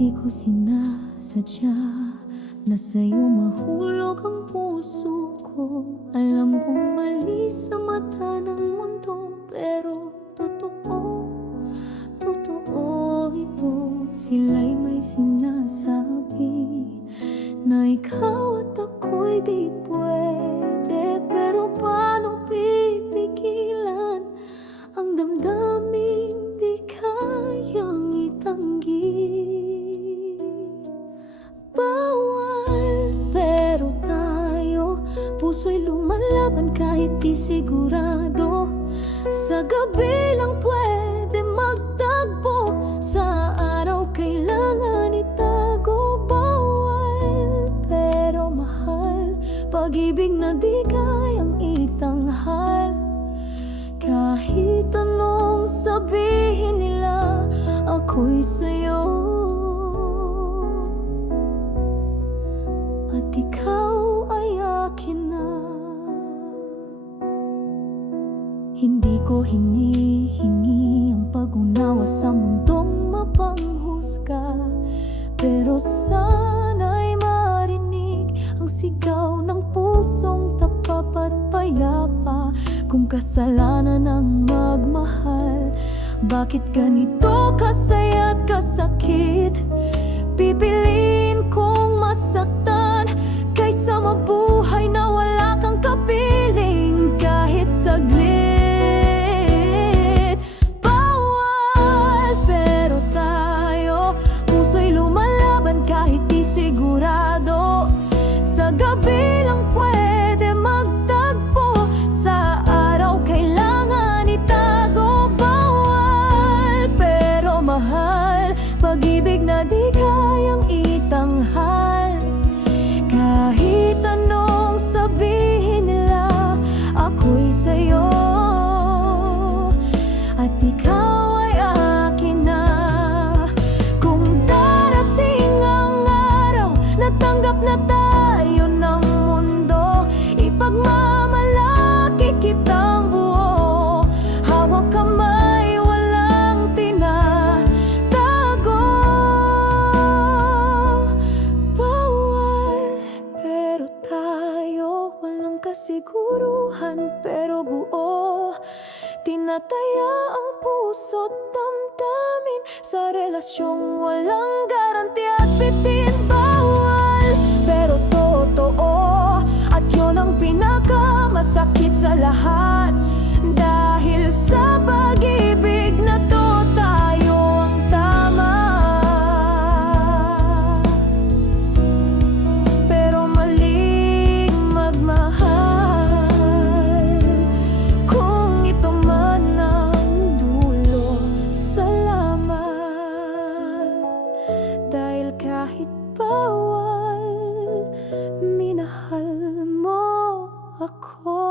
Hindi ko sinasadya na sa'yo mahulog ang puso ko. Alam kong mali sa mata ng mundo, pero totoo ito. Sila'y may sinasabi na ikaw at ako'y di pwede. Pero paano pipigilan ang damdaming di kayang itanggi? Bawal, pero tayo, puso'y lumalaban kahit di sigurado. Sa gabi lang pwede magtagpo, sa araw kailangan itago. Bawal, pero mahal, pag-ibig na di kayang itanghal. Kahit anong sabihin nila, ako'y sa'yo at ikaw ay akin na. Hindi ko hinihingi ang pag-unawa sa mundong mapanghusga, pero sana'y marinig ang sigaw ng pusong tapat at payapa. Kung kasalanan ang magmahal, bakit ganito kasaya at kasakit? Pipiliin kong masaktan kaysa mabuhay na wala kang kapiling kahit saglit. Bawal, pero tayo, puso'y lumalaban kahit di sigurado. Sa gabi lang pwede magtagpo, sa araw kailangan itago. Bawal, pero mahal, pag-ibig na di kayang itanghal. Kahit anong sabihin nila, ako'y sa'yo at ikaw ay akin na. Kung darating ang araw na tanggap na tayo ng mundo, ipagmamalaki kitang buo. Hawak kamay, walang tinatago. Bawal, pero tayo, walang kasiguruhan pero buo. Tinataya ang puso't damdamin sa relasyong walang garanti at bitin. Bawal, pero totoo, at yun ang pinakamasakit sa lahat. Dahil sa pag-ibig na to, tayo ang tama. Pero maling magmahal, kung ito man ang dulo. Salamat, dahil kahit bawal, minahal mo ako.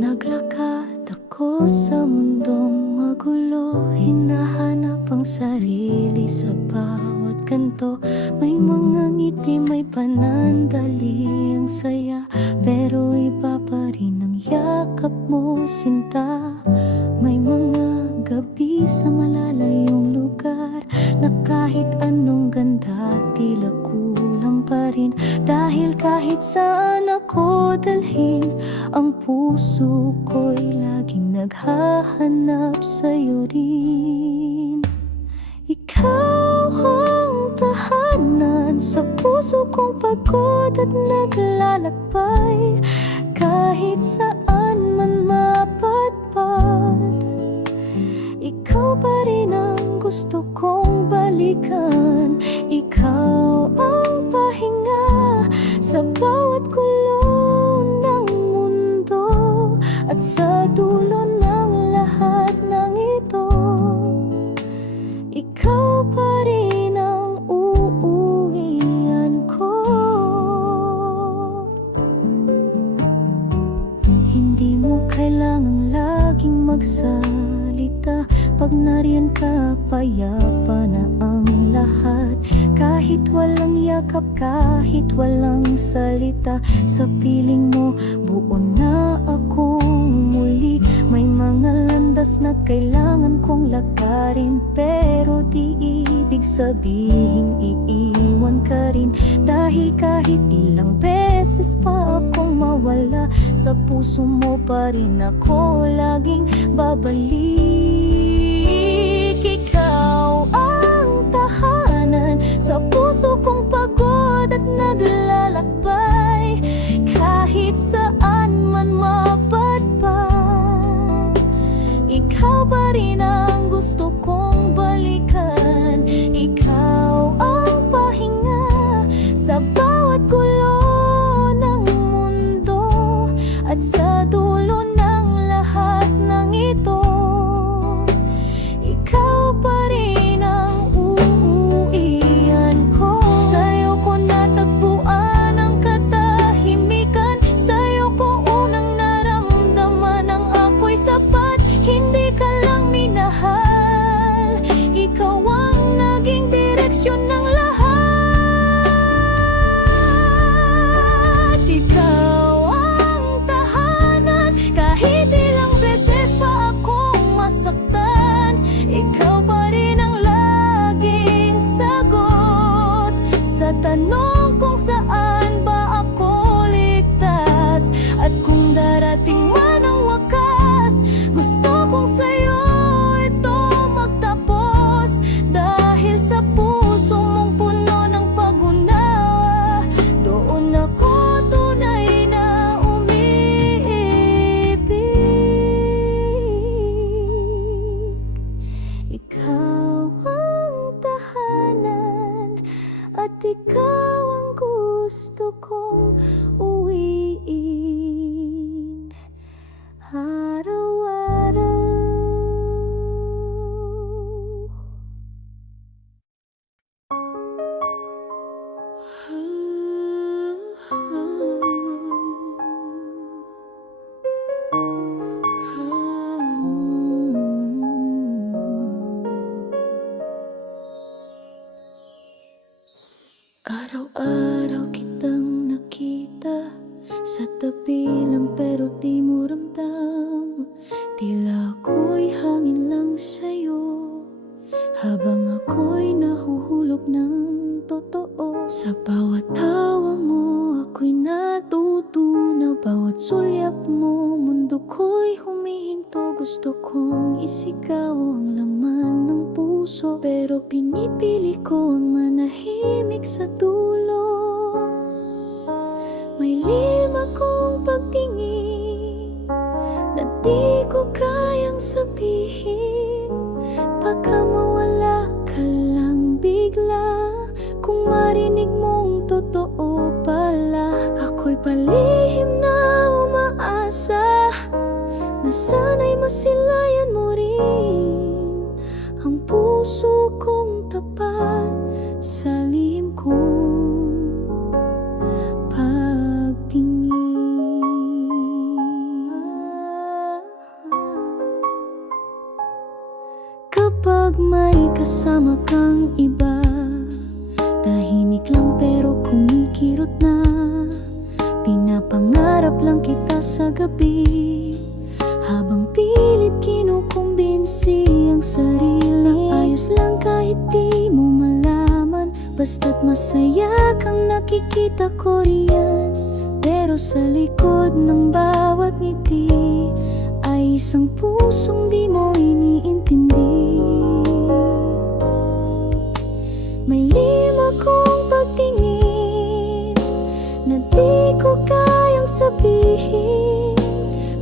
Naglakad ako sa mundong magulo, hinahanap ang sarili sa bawat kanto. May mga ngiti, may panandali ang saya, pero iba pa rin ang yakap mo, sinta. May mga gabi sa malalayong lugar na kahit anong ganda tila kulang pa rin. Dahil kahit saan ako dalhin, ang puso ko'y laging naghahanap sa'yo rin. Ikaw ang tahanan sa puso kong pagod at naglalakbay. Kahit saan man mapadpad, ikaw pa rin ang gusto kong balikan. Ikaw ang pahinga sa bawat kulong ng mundo, at sa dulo ng lahat ng ito, ikaw pa rin ang uuwian ko. Hindi mo kailangang laging magsalita. Pag nariyan ka, payapa na ang lahat. Kahit walang yakap, kahit walang salita, sa piling mo buo na akong muli. May mga landas na kailangan kong lakarin, pero di ibig sabihing iiwan ka rin. Dahil kahit ilang beses pa akong mawala, sa puso mo pa rin ako laging babalik. Ikaw ang tahanan sa puso kong pagod at naglalakbay. Kahit saan man mapadpad, ikaw pa rin ang gusto kong balikan. Ikaw ang pahinga sa bawat gulo ng mundo, at sa dulo ng lahat ng ito, ikaw pa rin ang uuwian ko. Sa'yo ko natagpuan ang katahimikan, sa'yo ko unang naramdaman ang ako'y sapat. Hindi ka lang minahal, ikaw ang naging direksyon ng lahat. Ikaw ang tahanan, kahit ilang beses pa akong masaktan. Ikaw pa rin ang laging sagot sa tanong kung saan ba ako ligtas. At kung darating man ang wakas, gusto kong sa'yo ito magtapos. Dahil sa puso mong puno ng pag-unawa, doon ako tunay na umiibig. Ikaw ang tahanan, at ikaw ang gusto kong uwiin araw-araw. Araw-araw kitang nakita, sa tabi lang pero di mo ramdam. Tila ako'y hangin lang sa'yo, habang ako'y nahuhulog ng totoo. Sa bawat tawa mo ako'y natutunaw, bawat sulyap mo mundo ko'y humihinto. Gusto kong isigaw ang laman ng puso, pero pinipili ko ang manahimik sa dulo. May lima kong pagtingin na di ko kayang sabihin. Baka mawala ka lang bigla kung marinig mong totoo pala. Ako'y palihim na umaasa na sana'y masilayan mo rin ang puso kong tapat sa lihim kong pagtingin. Kapag may kasama kang iba, tahimik lang pero kumikirot na. Pinapangarap lang kita sa gabi, habang pilit kinukumbinsi ang sarili. Ayos lang kahit di mo malaman, basta't masaya kang nakikita ko riyan. Pero sa likod ng bawat ngiti ay isang pusong di mo iniintindi. May lima kong pagtingin na di ko kayang sabihin.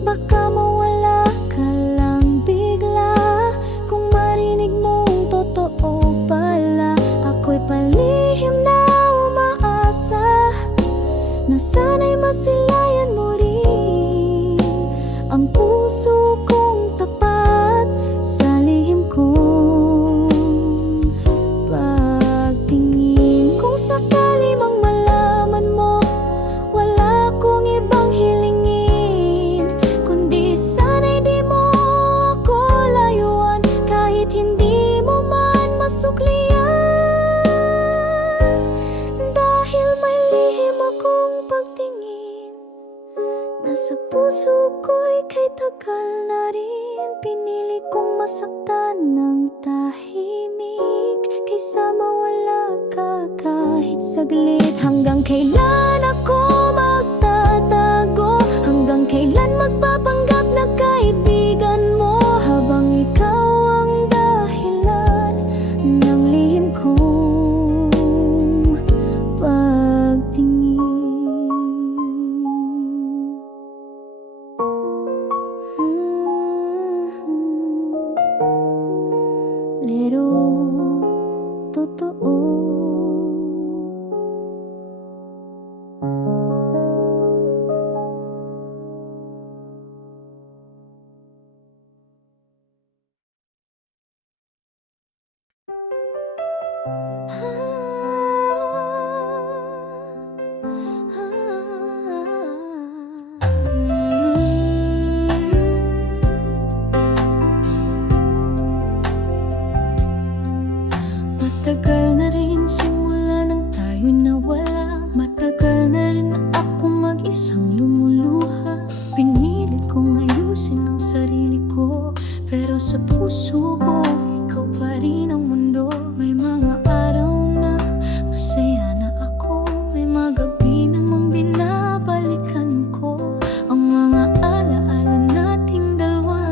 Baka mawala ka lang bigla kung marinig mong totoo pala. Ako'y palihim na umaasa na sana'y masilayan mo rin ang puso kong tapat sa lihim ko. kailan ako magtatago? Hanggang kailan magpapanggap na kaibigan mo? Habang ikaw ang dahilan ng lihim kong pagtingin. Pero totoo, matagal na rin simula nang tayo'y nawala. Matagal na rin ako mag-isang lumuluha. Pinilit kong ayusin ang sarili ko, pero sa puso ko, ikaw pa rin ang mundo. May mga araw na masaya na ako, may mga gabi namang binabalikan ko ang mga alaala nating dalawa,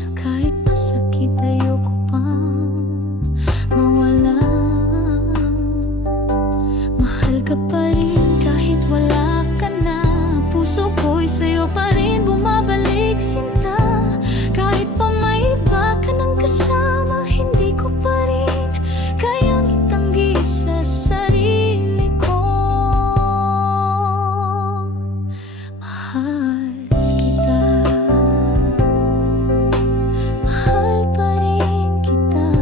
na kahit masakit ayoko pang mawala. Mahal ka pa rin kahit wala ka na. Puso ko'y sa'yo pa rin bumabalik sinta. Kahit pa may iba ka ng kasama, hindi ko pa rin kayang itanggi sa sarili ko. Mahal kita, mahal pa rin kita.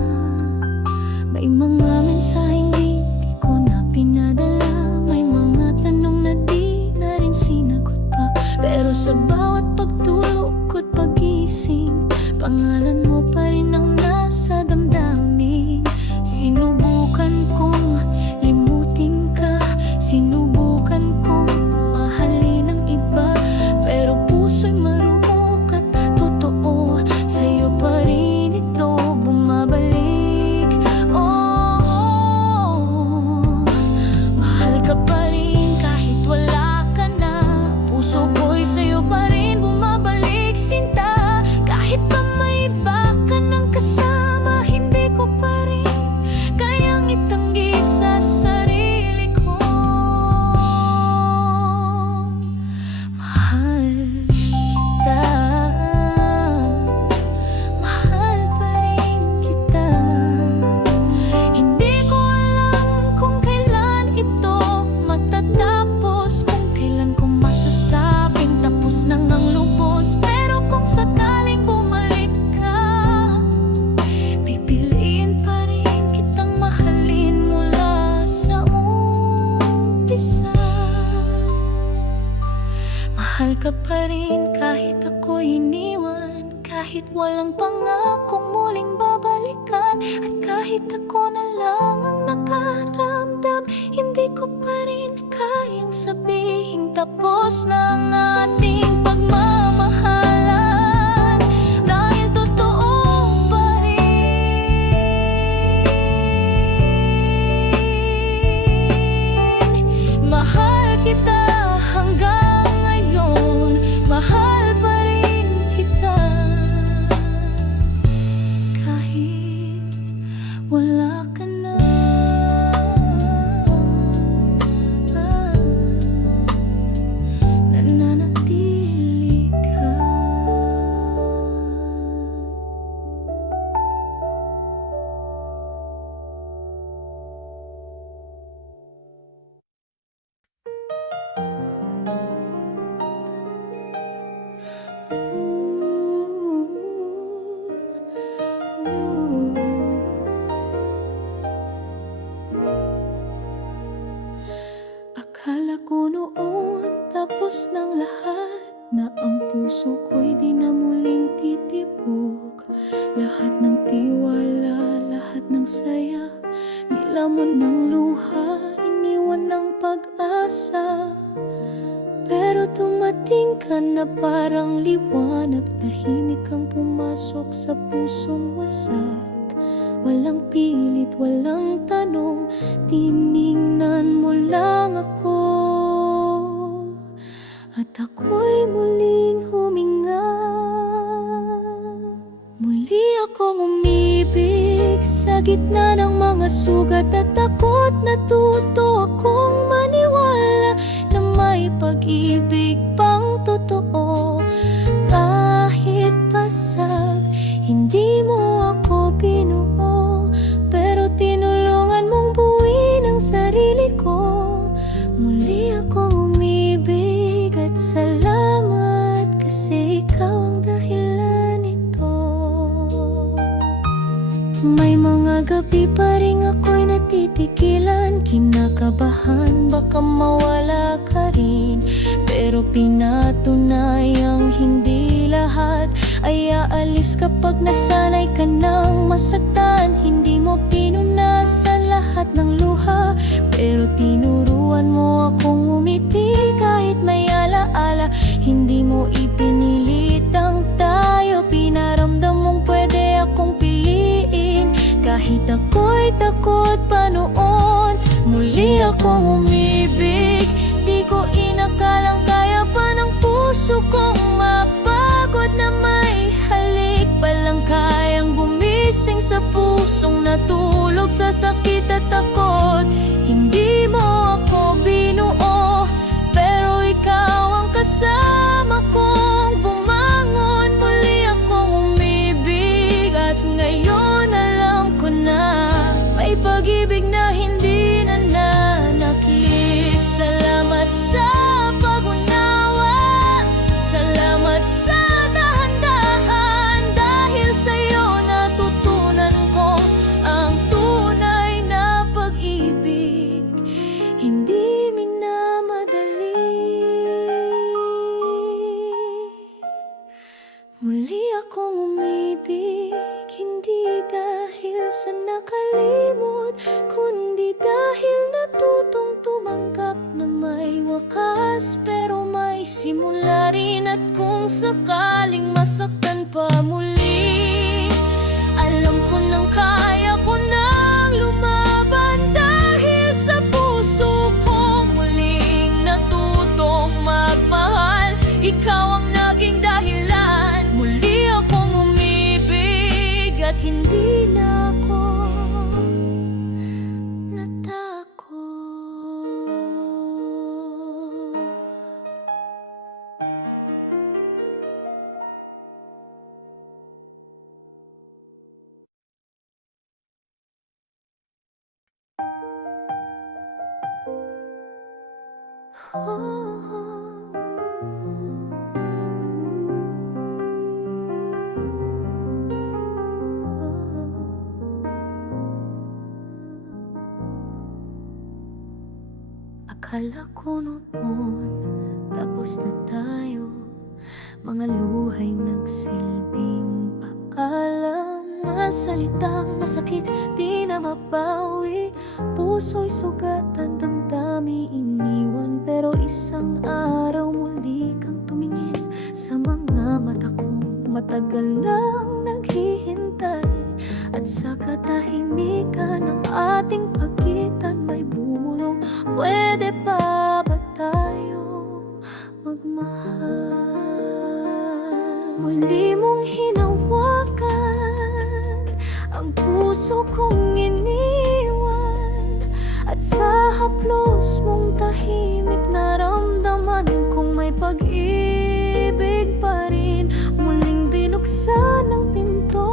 May mga mensaheng di ko na pinadala, may mga tanong na di na rin sinagot pa. Pero sa bawat pagtulog ko't pagising, pangalan mo pa rin ang nasa damdamin. Sinubukan kong limutin ka, sinubukan kong mahalin ang iba, pero puso'y marupok at totoo, sa'yo pa rin ito bumabalik. Oh, mahal ka pa rin kahit wala ka na. Puso ko'y sa'yo pa rin bumabalik sinta. Kahit pa may iba ka ng kasama, hindi ko pa rin kayang itanggi sa sarili ko. Mahal kita, mahal pa rin kita. Hindi ko alam kung kailan ito matatapos, kung kailan ko masasabing tapos nang ang lubos. Pero kung sakaling bumalik ka, pipiliin pa rin kitang mahalin mula sa umpisa. Mahal ka pa rin kahit ako'y iniwan, kahit walang pangakong muling babalikan, at kahit ako na lang ang nakaramdam, hindi ko pa rin kayang sabihin tapos na ang ating pagmamahalan. Dahil totoo pa rin, mahal kita hanggang ngayon, mahal pa rin kita. Kahit wala ka na, nananatili ka. Akala ko noon tapos ng lahat, na ang puso ko'y di na muling titibok. Lahat ng tiwala, lahat ng saya, nilamon ng luha, iniwan ng pag-asa. Pero dumating ka na parang liwanag, tahimik kang pumasok sa pusong wasak. Walang pilit, walang tanong, tiningnan mo lang ako. At ako'y muling huminga. Muli akong umibig sa gitna ng mga sugat at takot. Natuto akong maniwala na may pag-ibig pang totoo. Kahit pasag, hindi mo ako binuo, pero tinulungan mong buuin ang sarili ko. Muli akong umibig at salamat kasi ikaw ang dahilan nito. May mga gabi pa rin ako'y natitikilan, kinakabahan baka mawala ka rin. Pero pinatunayang hindi lahat ay aalis kapag nasanay ka nang masaktan. Hindi mo pinunasan lahat ng luha, pero tinuruan mo akong umiti kahit may alaala. Hindi mo ipinilit ang tayo, pinaramdam mong pwede akong piliin. Kahit ako'y takot pa noon, muli akong umibig. Di ko inakalang kaya pa ng puso kong mapagod na may halik pa lang kayang gumising sa pusong natulog sa sakit at takot. Hindi mo ako binuo, pero ikaw ang kasama kong bumangon. Muli akong umibig at ngayon alam ko na may pag-ibig na hindi nananakit. Salamat sa pag-unawa, salamat sa dahan-dahan. Dahil sa'yo natutunan ko ang tunay na pag-ibig, hindi minamadali. Muli akong umibig, hindi dahil sa nakalimot, kundi dahil natutong tumanggap na may wakas, pero may simula rin. At kung sakaling masaktan pa muli, alam ko nang kaya ko nang lumaban. Dahil sa puso ko muling natutong magmahal, ikaw ang naging dahilan. Muli akong umibig at hindi na ako natakot. Akala ko noon tapos na tayo, mga luhay nagsilbing paalam. Mga salitang masakit di na mabawi, puso'y sugatan, damdami iniwan. Pero isang araw muli kang tumingin sa mga mata ko, matagal nang naghihintay. At sa katahimikan ng ating pagitan may bumulong, pwede pa ba tayo magmahal? Muli mong hinawakan ang puso kong iniwan, at sa haplos mong tahimik naramdaman kong may pag-ibig pa rin. Muling binuksan ang pinto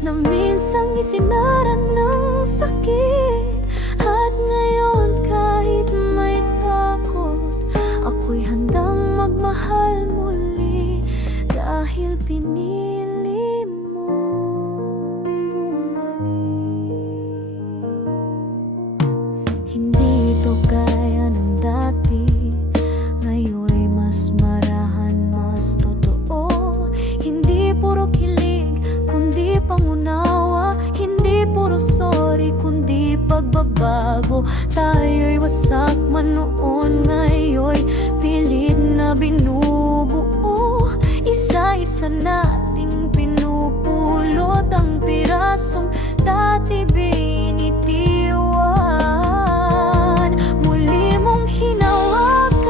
na minsang isinara ng sakit. At ngayon kahit may takot, ako'y handang magmahal muli. Dahil pinili mong bumalik. Hindi ito gaya ng dati, ngayon'y mas marahan, mas totoo. Hindi puro kilig, kundi pangunawa. Hindi puro sorry, kundi pagbabago. Tayo'y wasak man noon, ngayon'y pilit na binubuo. Isa-isa nating pinupuli. pulot ang pirasong dati binitiwan. Muli mong hinawakan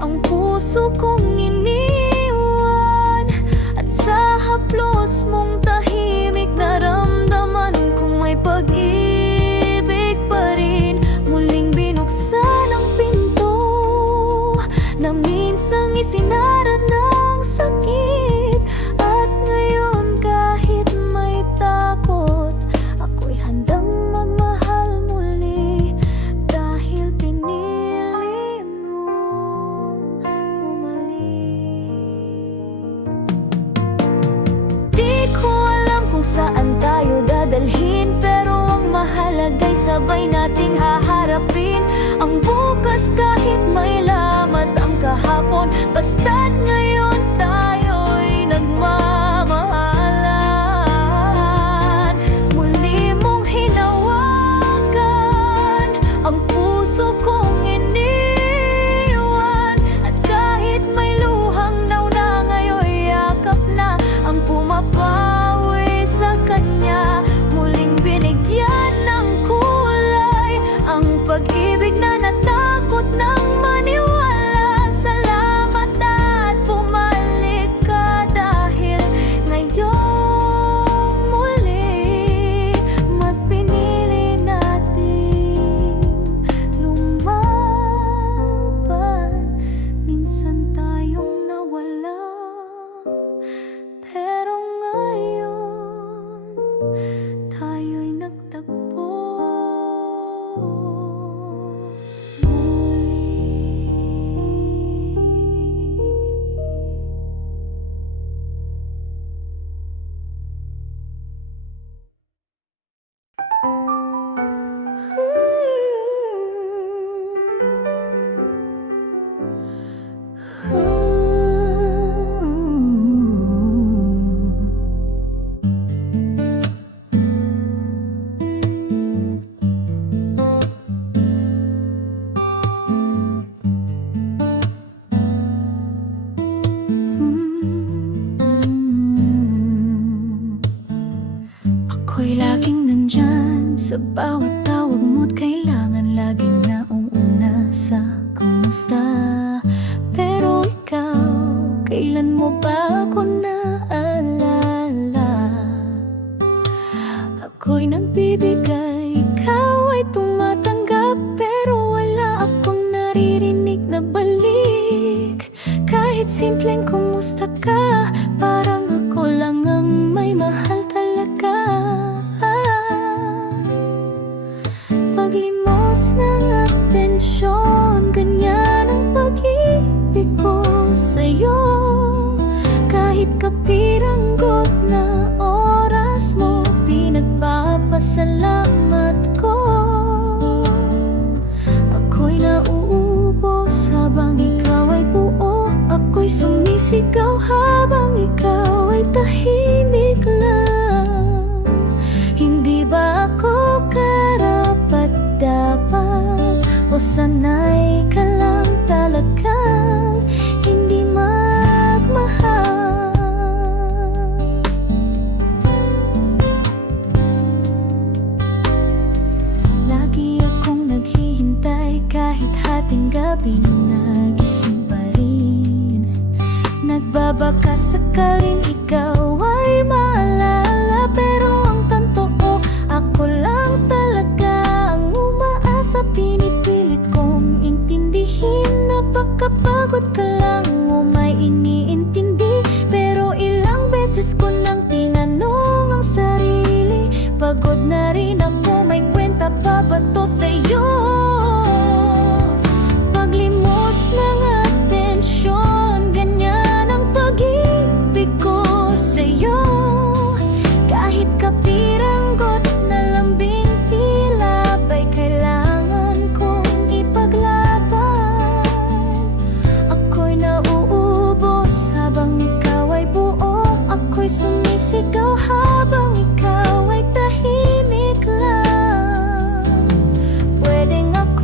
ang puso kong iniwan, at sa haplos mong tahimik naramdaman kong may pag-ibig pa rin. Muling binuksan ang pinto na minsang isinara ng sakit, at ngayon kahit may takot, ako'y handang magmahal muli dahil pinili mong bumalik. Di ko alam kung saan tayo dadalhin, pero ang mahalaga'y sabay nating haharapin ang bukas kahit may lamat ang kahapon. Basta't ngayon tayo'y nagmamahalan. Muli mong hinawakan ang puso kong iniwan, at kahit may luhang nauna ngayon'y yakap na ang pumapawi sa kanya. Muling binigyan ng kulay ang pag-ibig na natakot ng maniwala. Salamat at bumalik ka, dahil ngayon muli mas pinili natin lumaban. Minsan tayong nawala, pero ngayon tayo'y nagtagpo muli. Ako'y laging nandyan sa bawat tawag mo't kailangan laging nauuna sa kamusta. Pero ikaw, kailan mo ba ako naalala? Ako'y nagbibigay, ikaw ay tumatanggap, pero wala akong naririnig na balik. Kahit simpleng kumusta ka, parang ako lang ang may mahal talaga. Paglimos ng atensyon, ganyan ang pag-ibig ko sa'yo. Kahit kapiranggot na oras mo, pinagpapasalamat ko. Ako'y nauubos habang ikaw ay buo. Ako'y sumisigaw habang ikaw ay tahimik lang. Hindi ba ako karapat-dapat, o sanay ka lang talagang hindi magmahal? Lagi akong naghihintay kahit hating gabi nagising pa rin. Nagbabaka sakaling ikaw ay maalala, pero ang totoo, ako lang talaga ang umaasa. Pinipilit kong intindihin, napakapagod ka lang o may iniintindi, pero ilang beses ko nang tinanong ang sarili. Pagod na rin ako, may kwenta pa ba to sa'yo? Paglimos ng atensyon, ganyan ang pag-ibig ko sa'yo. Kahit kapiranggot na lambing tila ba'y kailangan kong ipaglaban. Ako'y nauubos habang ikaw ay buo. Ako'y sumisigaw habang ikaw ay tahimik lang. Pwedeng ako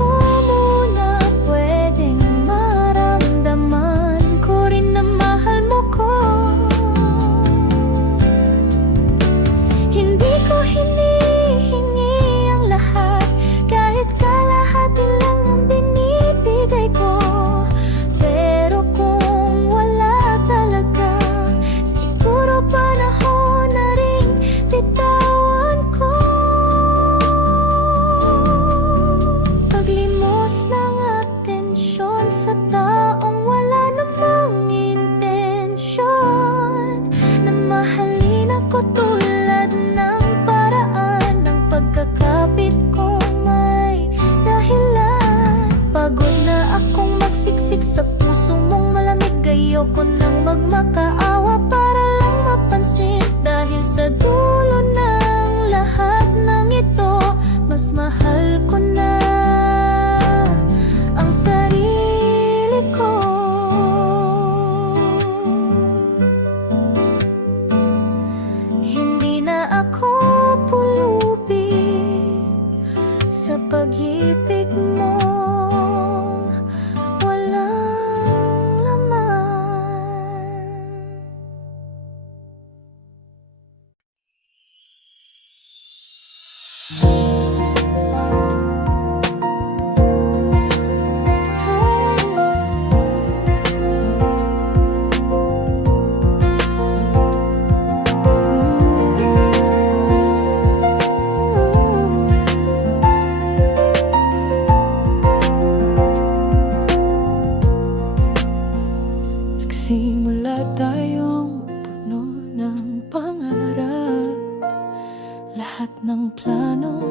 Lahat ng plano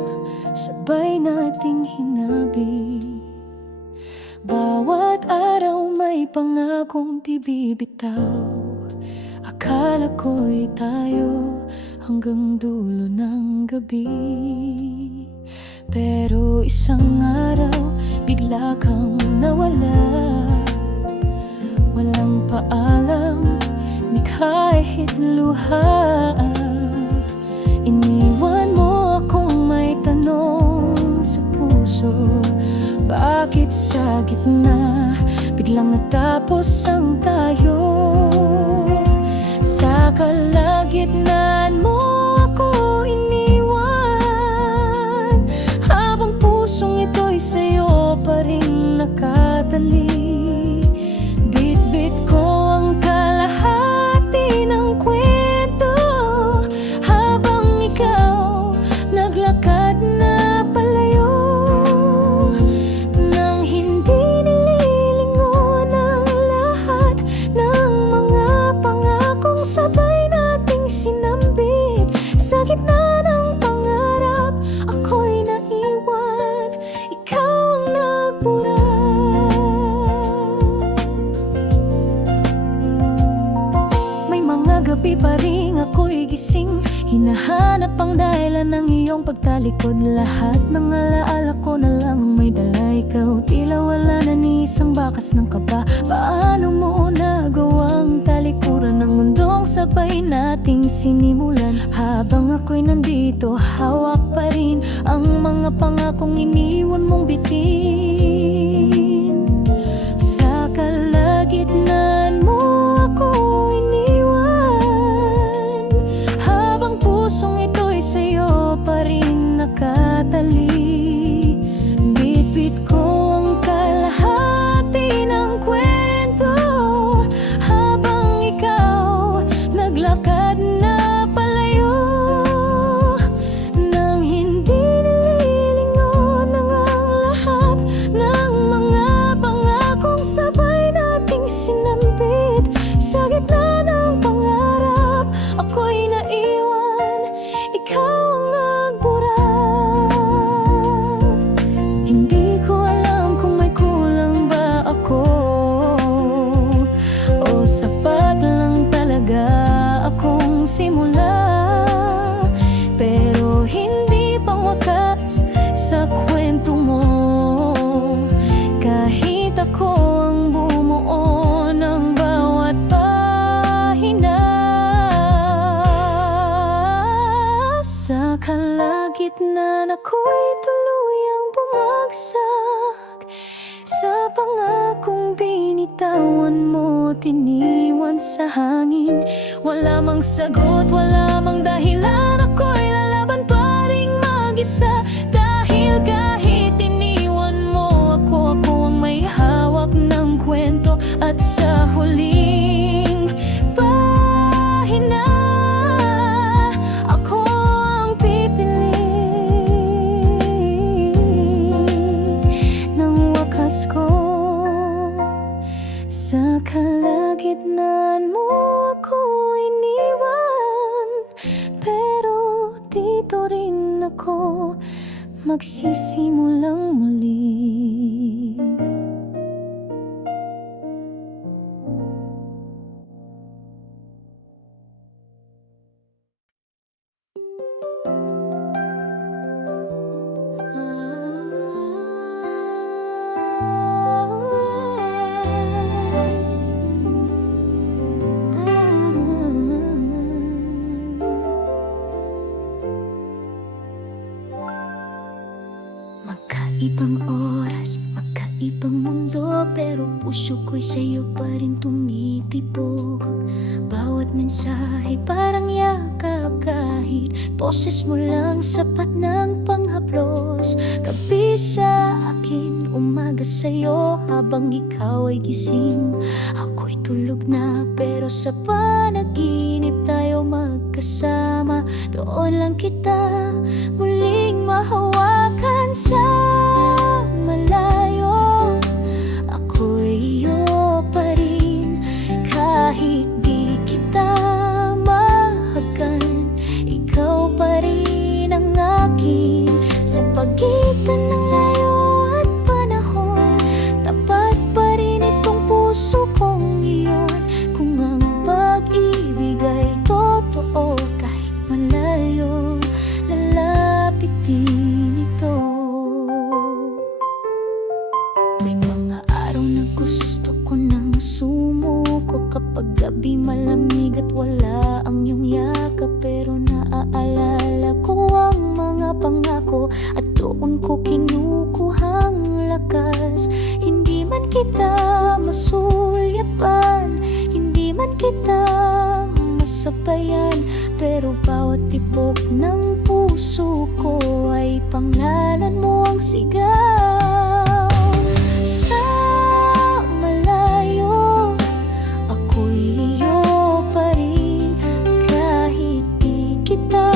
sabay nating hinabi. Bawat araw may pangakong di bibitaw. Akala ko'y tayo hanggang dulo ng gabi. Pero isang araw bigla kang nawala. Walang paalam ni kahit luha. Iniwan mo akong may tanong sa puso. Bakit sa gitna biglang natapos ang tayo? Sa kalagitnaan mo ako iniwan, habang pusong ito'y sa'yo pa rin nakatali. Bit-bit ko ang kalahati ng kwento, habang ikaw naglakad na palayo. Nang hindi nililingon ang lahat ng mga pangakong sabay nating sinambit. Sa gitna ng pangarap ako'y naiwan, ikaw ang nagburat. May mga gabi pa rin ako'y gising, hinahanap ang dahilan ng iyong pagtalikod. Lahat ng alaala ko na lang ang may dala ikaw. Tila wala na ni isang bakas ng kaba. Paano mo nagawang talikuran ng mundong sabay nating sinimulan? Habang ako'y nandito, hawak pa rin ang mga pangakong iniwan mong bitin. Sa kalagitnaan mo ako iniwan, habang pusong ito'y sa'yo pa rin nakatali. Bit-bit ko ang kalahati ng kwento, habang ikaw naglakad na palayo. Nang hindi nililingon ang lahat ng mga pangakong sabay nating sinambit. Sa gitna ng pangarap ako'y naiwan, ikaw ang nagburat. Hindi ko alam kung may kulang ba ako, o sapat lang talaga akong simula. Pero hindi pang wakas sa kwento mo, kahit ako ang bumuo ng bawat pahina. Sa kalagitnaan ako'y tuluyang bumagsak. Sa pangakong binitawan mo, tiniwan sa hangin. Wala mang sagot, wala mang dahilan, ako'y lalaban pa ring mag-isa. Dahil kahit iniwan mo ako, ako ang may hawak ng kwento. At sa huling pahina, ako ang pipili ng wakas ko. Sa kalagitnaan mo ako iniwan, pero dito rin ako magsisimulang muli. Magkaibang oras, magkaibang mundo, pero puso ko'y sa'yo pa rin tumitibok. Bawat mensahe parang yakap, kahit boses mo lang sapat ng panghaplos. Gabi sa akin, umaga sa'yo, habang ikaw ay gising. Ako'y tulog na, pero sa panaginip tayo magkasama. Doon lang kita muling mahawakan sa malayo. Ako'y iyo pa rin, kahit di kita mahagan. Ikaw pa rin ang Paggabi malamig at wala ang iyong yakap, pero naaalala ko ang mga pangako at doon ko kinukuhang lakas. Hindi man kita masulyapan, hindi man kita masabayan, pero bawat tibok ng puso ko ay panglalan mo ang sigaw. Sa malayo, ako'y iyo pa rin. Kahit di kita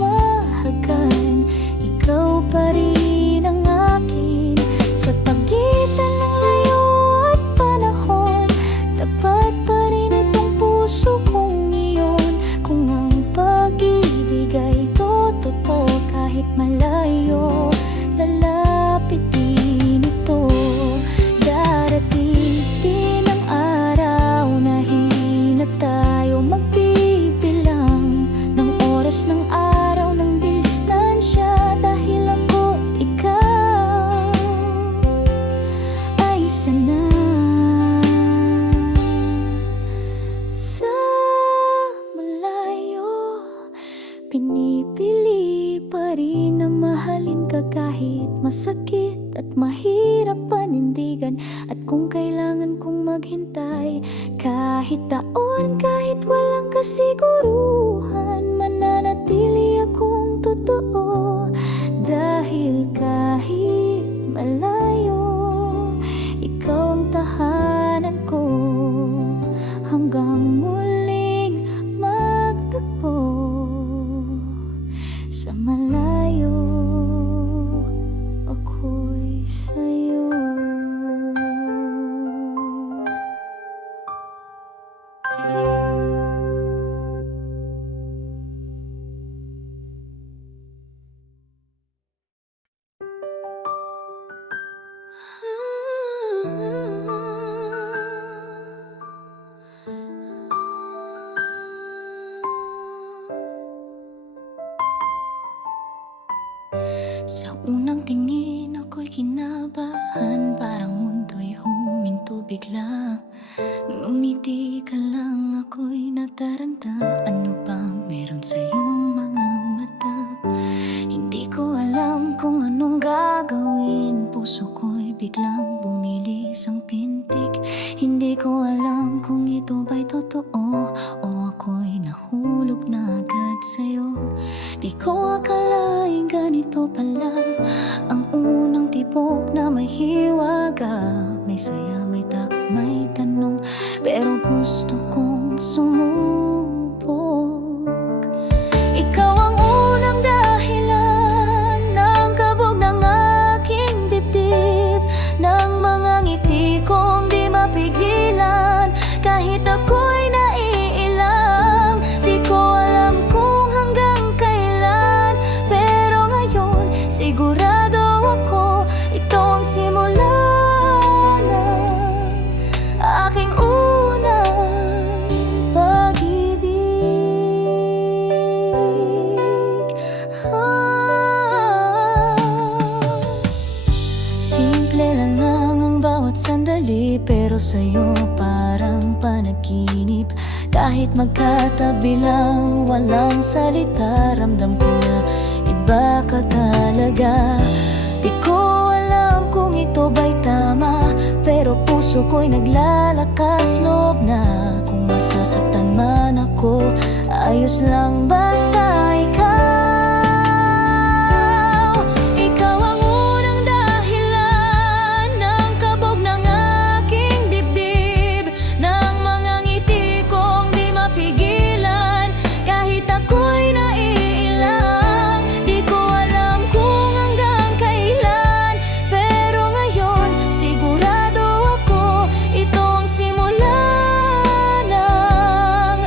mahagan, ikaw pa rin ang akin. Sa pagitan ng layo at panahon, tapat pa rin itong puso kong iyon. Kung ang pag-ibig ay totoo, kahit malayo, lalapit din ito. Darating din ang araw na hindi na tayo magbibilang ng oras, ng araw, ng distansya, dahil ako at ikaw ay isa na. Sa malayo, pinipili pa rin na mahalin ka kahit masakit at mahirap panindigan. At kung kailangan kong maghintay kahit taon, kahit walang kasiguruhan, mananatili akong totoo. Dahil kahit malayo, ikaw ang tahanan ko hanggang muling magtagpo. Sa malayo, ako'y sa'yo. Sa unang tingin ako'y kinabahan, parang mundo'y huminto bigla. Ngumiti ka lang, ako'y nataranta. Ano bang meron sa iyong mga mata? Hindi ko alam kung anong gagawin, puso ko'y biglang bumilis ang pintig. Hindi ko alam kung ito ba'y totoo o ako'y nahulog na agad sa'yo. Di ko akalain ganito pala ang unang tibok na may hiwaga. May saya, may takot, may tanong, pero gusto kong sumubok. Ikaw ang unang dahilan ng kabog ng aking dibdib, ng mga ngiti kong di mapigilan. Kahit ako'y naiilang, di ko alam kung hanggang kailan, pero ngayon sigurado ako, ito ang simula ng aking unang pag-ibig. Simple lang ang bawat sandali, pero sa'yo parang panaginip. Kahit magkatabi lang, walang salita, ramdam ko na iba ka talaga. Di ko alam kung ito ba'y tama, pero puso ko'y naglalakas loob na. Kung masasaktan man ako, ayos lang basta ikaw. Ikaw ang unang dahilan ng kabog ng aking dibdib, ng mga ngiti kong di mapigilan. Kahit ako'y naiilang, di ko alam kung hanggang kailan, pero ngayon sigurado ako, ito ang simula ng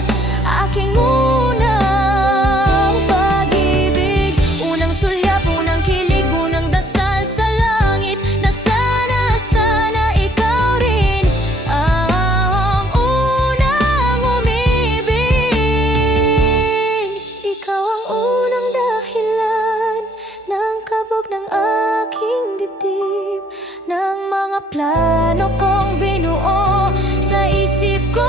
aking unang pag-ibig. Unang sulyap, unang kilig, unang dasal sa langit, na sana, sana ikaw rin ang unang umibig. Ikaw ang unang dahilan ng kabog ng aking dibdib, ng mga plano kong binuo sa isip ko.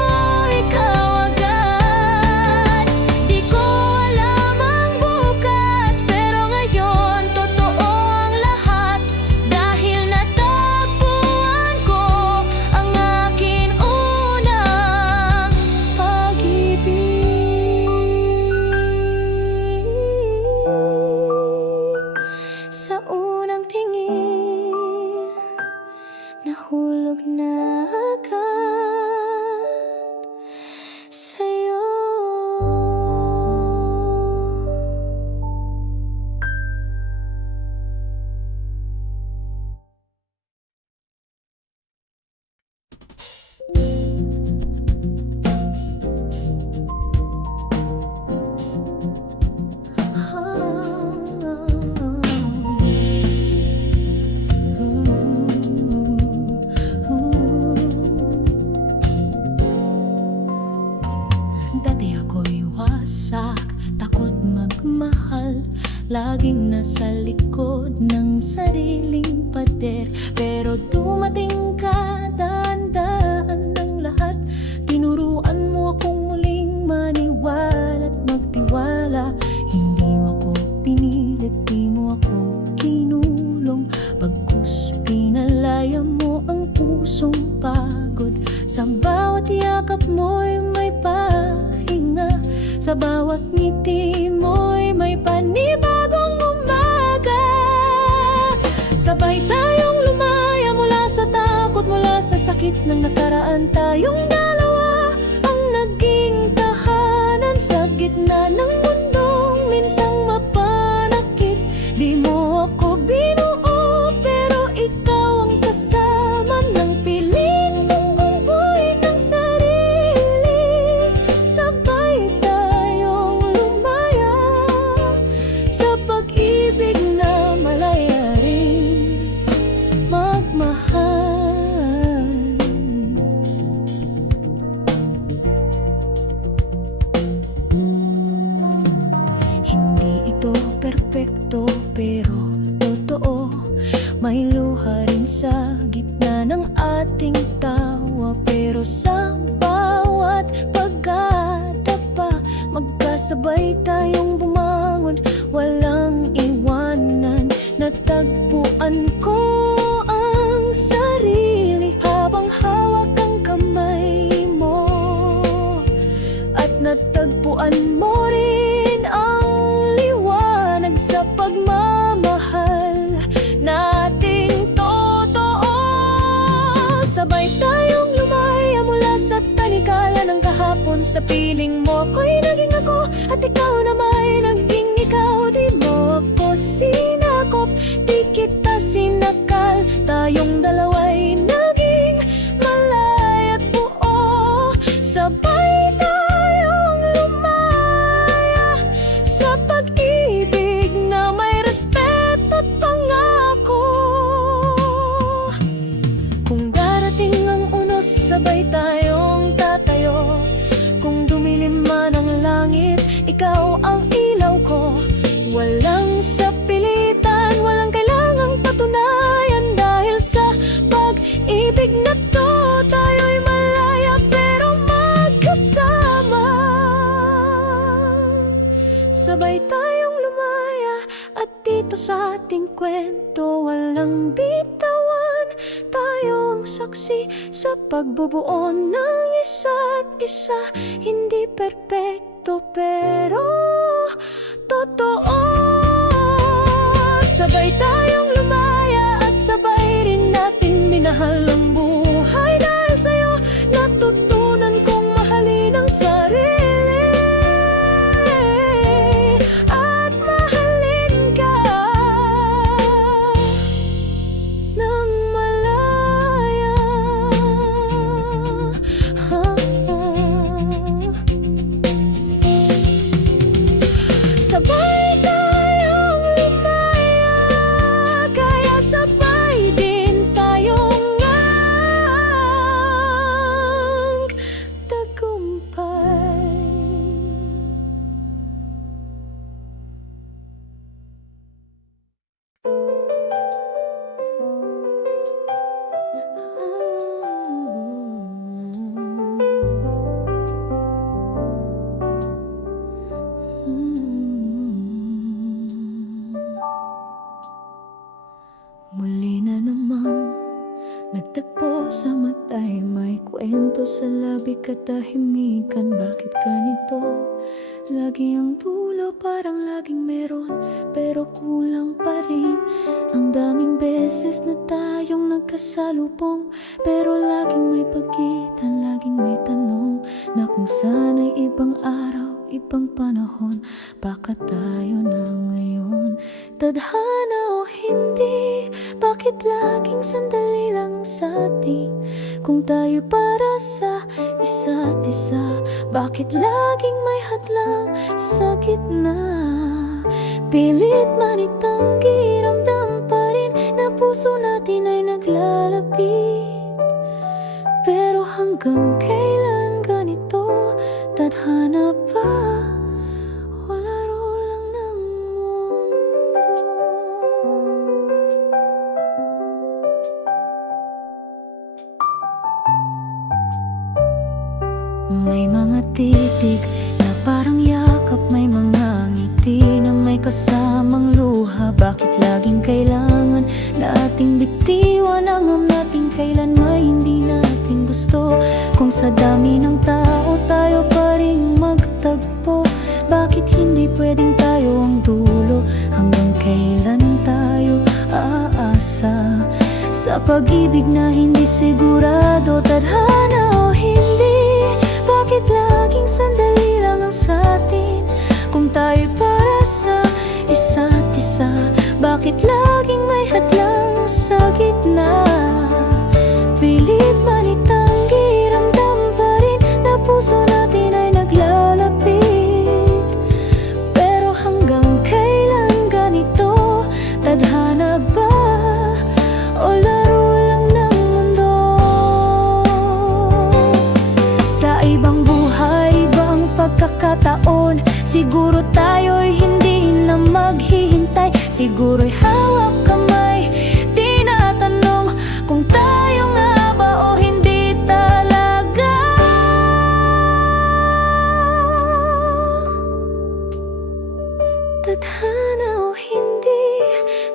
sa likod ng sariling pader. Pero dumating ka, daan-daan ng lahat. Tinuruan mo akong muling maniwala at magtiwala. Hindi mo ako pinilit, di mo ako kinulong. Bagkus pinalaya mo ang pusong pagod. Sa bawat yakap mo'y may pahinga. Sa bawat ngiti mo'y may panibagong umaga. Sabay tayong lumaya mula sa takot, mula sa sakit ng nakaraan. Tayong dalawa ang naging tahanan sa gitna ng mundong minsang mapanakit. Di mo ako binuo, pero ikaw ang kasama ng piling kong bumbuhay ng sarili. Sabay tayong lumaya sa pag-ibig na malaya rin magmahal. Hindi ito perpekto pero totoo. May luha rin sa gitna ng ating tawa. Pero sa bawat pagkadapa, magkasabay tayong bumangon, walang iwanan. Natagpuan ko ang sarili habang hawak ang kamay mo. At natagpuan mo rin ang liwanag sa pagmamahal nating totoo. Sabay tayong lumaya mula sa tanikala ng kahapon. Sa piling mo ako'y naging ako, at ikaw naman naging ikaw. Di mo ako sinakop, di kita sinakal. Tayong dalawa'y naging malaya at buo. Sabay tayong lumaya sa pag-ibig na may respeto at pangako. Kung darating ang unos, sabay tayong tatayo. Kung dumilim man ang langit, ikaw ang ilaw ko. Walang sapilitan, walang kailangang patunayan. Dahil sa pag-ibig na to, tayo'y malaya pero magkasama. Sabay tayong lumaya at dito sa ating kwento walang bitawan. Tayo ang saksi sa pagbubuo ng isa't isa. Hindi perpekto pero totoo. Sabay tayong lumaya at sabay rin nating minahal ang buhay. Dahil sa'yo natutunan kong mahalin ang sarili at mahalin ka ng malaya. Sabay tayong lumaya, kaya sabay din tayong magtagumpay. Muli na namang nagtagpo sa mata'y may kwento sa labi katahimikan. Bakit ganito? Lagi ang dulo parang laging meron, pero kulang pa rin. Ang daming beses na tayong nagkasalubong, pero laging may pagitan, laging may tanong na kung sana'y ibang araw, ibang panahon. Baka tayo na ngayon, tadhana o hindi? Bakit laging sandali lang sa ating kung tayo para sa isa't isa? Bakit laging may hadlang sa gitna? Pilit man itanggi, ramdam pa rin na puso natin ay naglalapit. Pero hanggang kailan ganito? Tadhana pa o laro lang ng mundo? May mga titig na parang yakap, may mga ngiti na may kasamang luha. Bakit laging kailangan nating bitiwan ang nating kailan may hindi natin gusto? Kung sa dami ng tao tayo pa rin magtagpo, bakit hindi pwedeng tayo ang dulo? Hanggang kailan tayo aasa sa pag-ibig na hindi sigurado? Tadhana o hindi, bakit laging sandali lang ang satin? Kung tayo'y para sa isa't isa, bakit laging may hadlang sa gitna? Pilit man itanggi, ramdam pa rin na puso natin ay naglalapit. Pero hanggang kailan ganito? Tadhana ba o laro lang ng mundo? Sa ibang buhay, ibang pagkakataon, siguro tayo'y hindi na maghihintay. Siguro'y hawak kamay, tinatanong kung tayo nga ba o hindi talaga. Tadhana o hindi,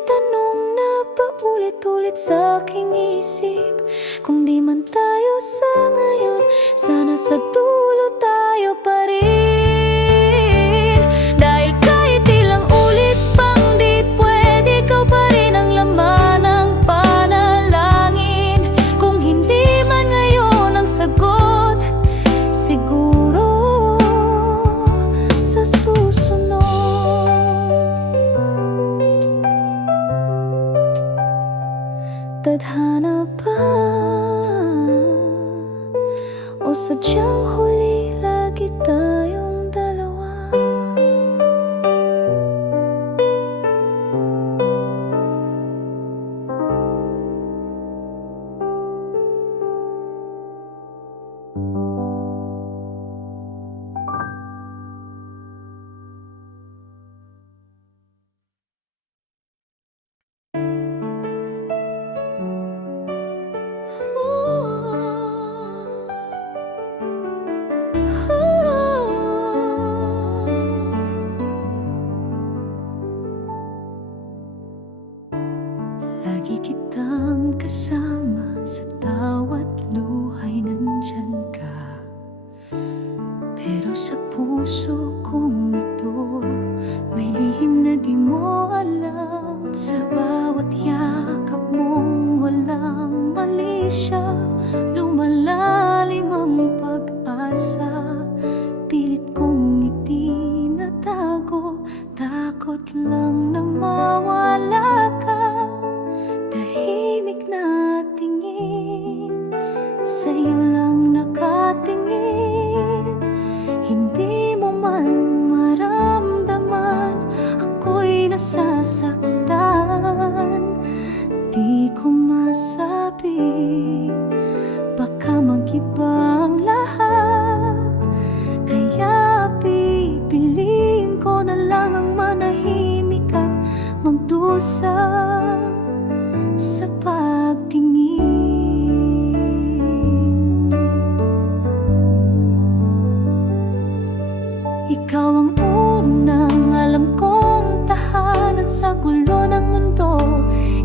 tanong na paulit-ulit sa aking isip. Kung di man tayo sa ngayon, sana sa dulo tayo pa rin. Dahil kahit ilang ulit pang di pwede, ikaw pa rin ang laman ng panalangin. Kung hindi man ngayon ang sagot, siguro sa susunod. Tadhana ba o sadyang huli lagi tayong dalawa? Lagi kitang kasama sa tawat luhay, nandyan ka. Pero sa puso kong ito, may lihim na di mo alam. Sa bawat yakap mong walang mali siya, lumalalim ang pag-asa. Pilit kong itinatago, takot lang na mawala ka. Tahimik na tingin, sa'yo lang nakatingin. Hindi mo man maramdaman, ako'y nasasaktan. Di ko masabi, baka mag-iba ang lahat. Kaya pipiliin ko na lang ang manahimik at magdusa sa pagtingin. Ikaw ang unang alam kong tahanan sa gulo ng mundo.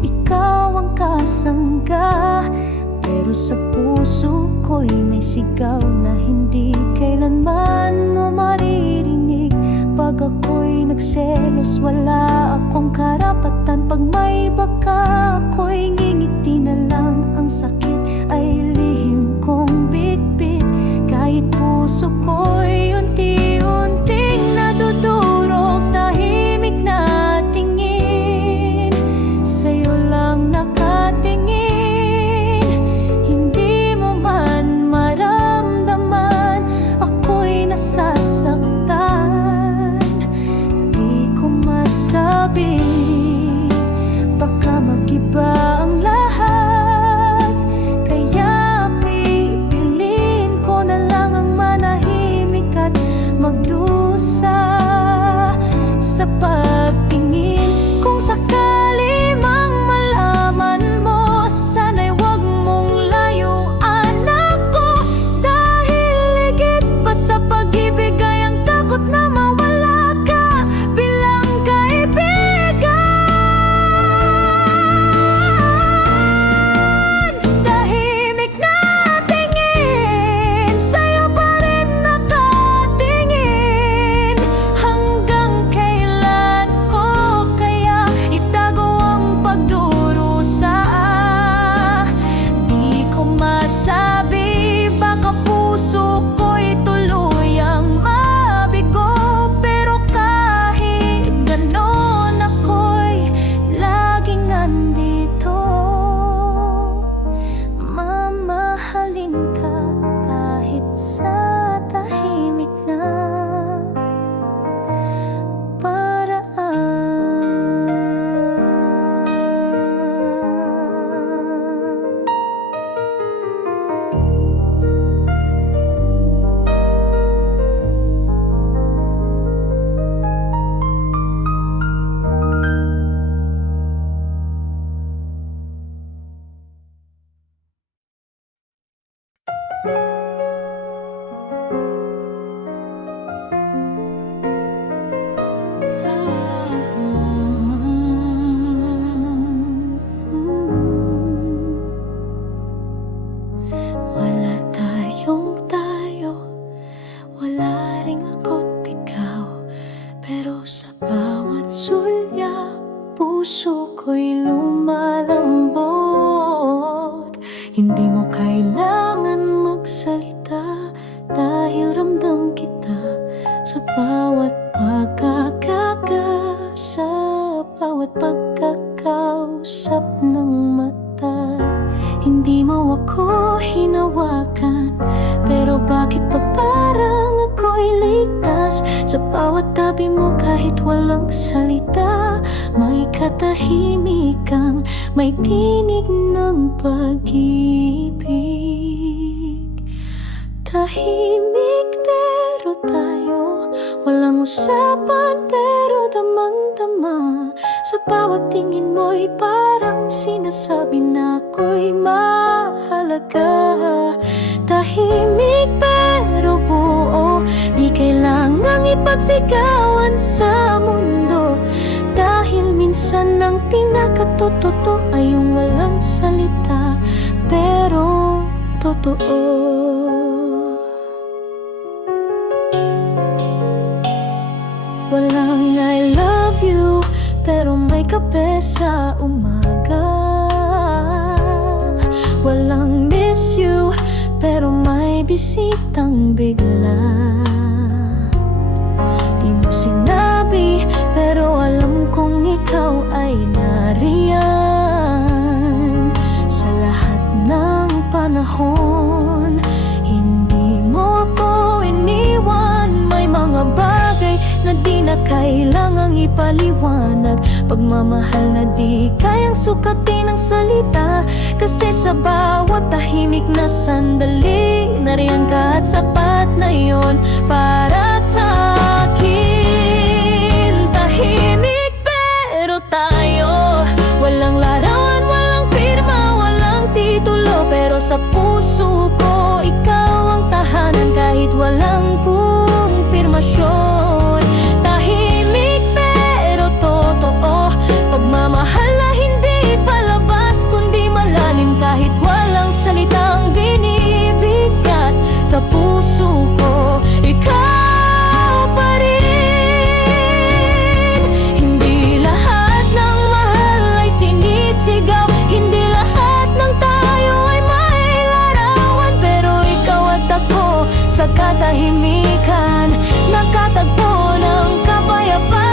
Ikaw ang kasangga, pero sa puso ko'y may sigaw na hindi kailanman mo maririnig. Pag ako'y nagselos, wala akong karapatan. Pag may baka, ako'y ngingiti na lang. Ang sakit ay lihim kong bitbit, kahit puso ko'y unti-unting nadudurog. Tahimik na tingin, sa'yo lang nakatingin. Hindi mo man maramdaman, ako'y nasasaktan. Di ko masabi, baka mag-iba ang puso ko'y lumalambot. Hindi mo kailangan magsalita, dahil ramdam kita sa bawat pagkakaka, sa bawat pagkakausap ng mata. Hindi mo ako hinawakan, pero bakit pa parang ako'y ligtas? Sa bawat tabi mo kahit walang salita, may katahimikan, may tinig ng pag-ibig. Tahimik pero tayo, walang usapan pero damang-dama. Sa bawat tingin mo'y parang sinasabi na ako'y mahalaga. Tahimik pero buo, di kailangang ipagsigawan sa mundo. Dahil minsan ang pinakatotoo ay yung walang salita, pero totoo. Walang I love you, pero may kape sa umaga. Walang miss you, pero may bisitang bigla. Di mo sinabi, pero alam kong ikaw ay nariyan. Sa lahat ng panahon, hindi mo ako iniwan. May mga bagay na di na kailangang ipaliwanag, pagmamahal na di kayang sukatin ng salita. Kasi sa bawat tahimik na sandali, nariyan ka at sapat na yon para sa akin. Tahimik pero tayo, walang larawan, walang pirma, walang titulo, pero sa puso ko ikaw ang tahanan kahit walang kumpirmasyon. Tahimik pero totoo, pagmamahal na hindi palabas kundi malalim, kahit walang salitang binibigkas. Sa puso ko ikaw pa rin. Hindi lahat ng mahal ay sinisigaw, hindi lahat ng tayo ay may larawan, pero ikaw at ako sa katahimikan nakatagpo ng kapayapaan.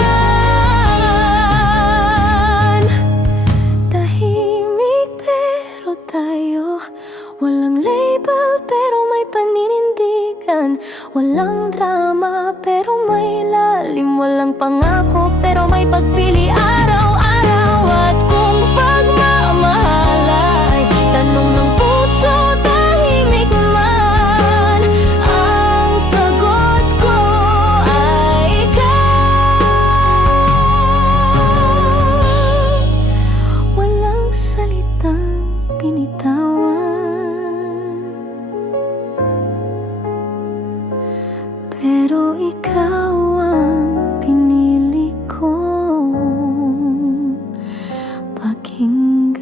Tahimik pero tayo, walang label pero may paninindigan. Walang drama pero may lalim, walang pangako pero may pagpili araw-araw. At kung pagmamahal ay tanong ng puso, tahimik man, ang sagot ko ay ikaw. Walang salitang binitawan, pero ikaw ang pinili kong pakinggan.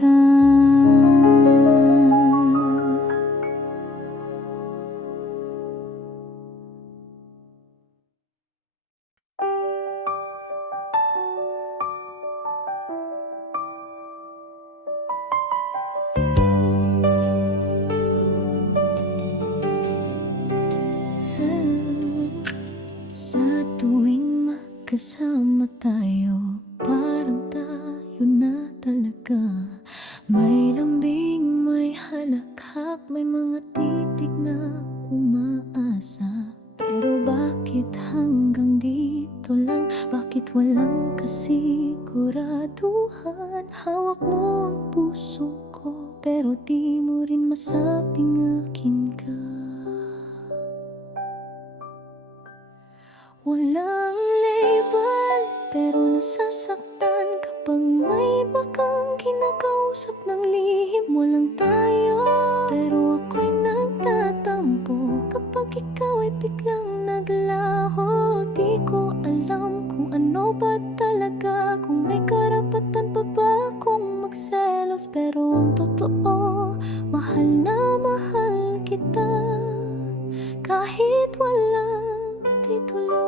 Sa tuwing magkasama tayo, parang tayo na talaga. May lambing, may halakhak, may mga titik na umaasa. Pero bakit hanggang dito lang? Bakit walang kasiguraduhan? Hawak mo ang puso ko, pero di mo rin masabing akin ka. Walang label, pero nasasaktan kapag may bakang kinakausap ng lihim. Walang tayo, pero ako'y nagtatampo kapag ikaw ay biglang naglaho. Di ko alam kung ano ba talaga, kung may karapatan pa ba akong magselos. Pero ang totoo, mahal na mahal kita kahit walang titulo.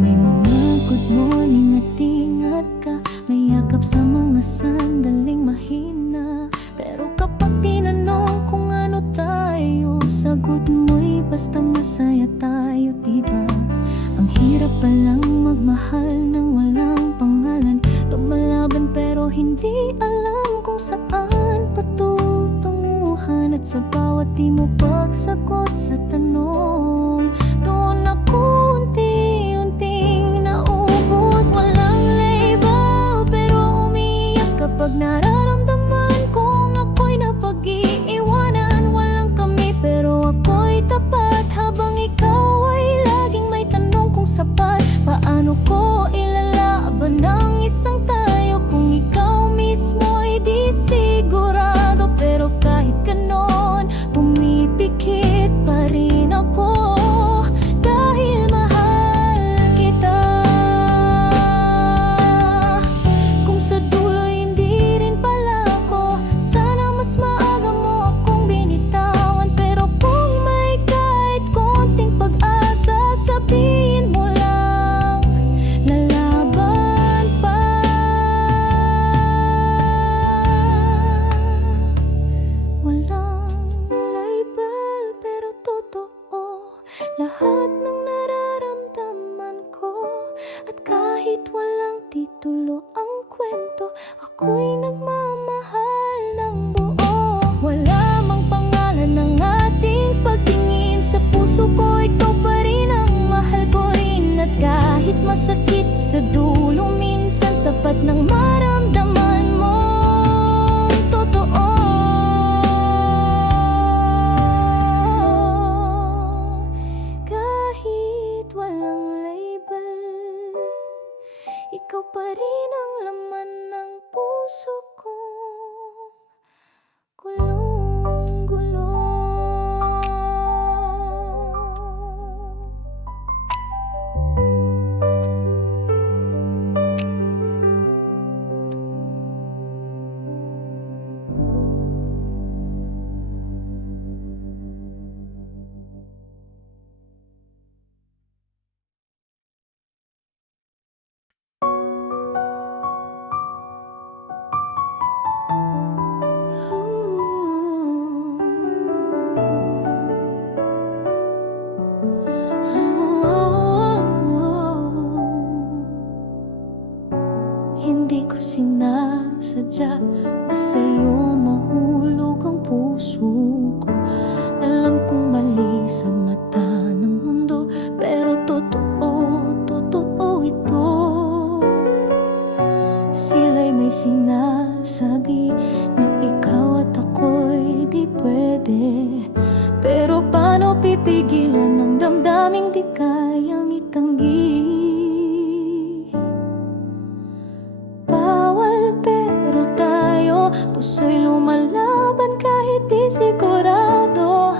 May mga good morning at ingat ka, may yakap sa mga sandaling mahina. Pero kapag tinanong kung ano tayo, sagot mo'y basta masaya tayo, diba? Ang hirap palang magmahal ng walang pangalan, lumalaban pero hindi alam kung saan patutunguhan. At sa bawat di mo pagsagot sa tanong, doon ako unti-unting naubos. Walang label pero umiiyak kapag nararamdaman kong ako'y napag-iiwanan. Walang kami pero ako'y tapat, habang ikaw ay laging may tanong kung sapat. Paano ko ilalaban ang isang tayo kung ikaw mismo ay di sigurado? Pero kahit ganon, pumipikit pa rin ako dahil mahal kita. Kung sa dulo hindi rin pala ako, sana mas maaga mo akong binitawan. Pero kung may kahit konting pag-asa, sabihin mo lang, lalaban pa. Walang label pero totoo lahat ng nararamdaman ko. At kahit walang titulo ang kwento, ako'y nagmamahal ng buo. Wala mang pangalan ng ating pagtingin, sa puso ko ikaw pa rin ang mahal ko rin. At kahit masakit sa dulo, minsan sapat ng maramdaman mo totoo. Kahit walang label, ikaw pa rin ang laman ng puso kong gulong-gulong. Hindi ko sinasadya na sa'yo mahulog ang puso ko. Alam kong mali sa mata ng mundo, pero totoo ito. Sila'y may sinasabi na ikaw at ako'y di pwede. Pero paano pipigilan ng damdaming di kayang itanggi? Pero tayo, puso'y lumalaban kahit di sigurado.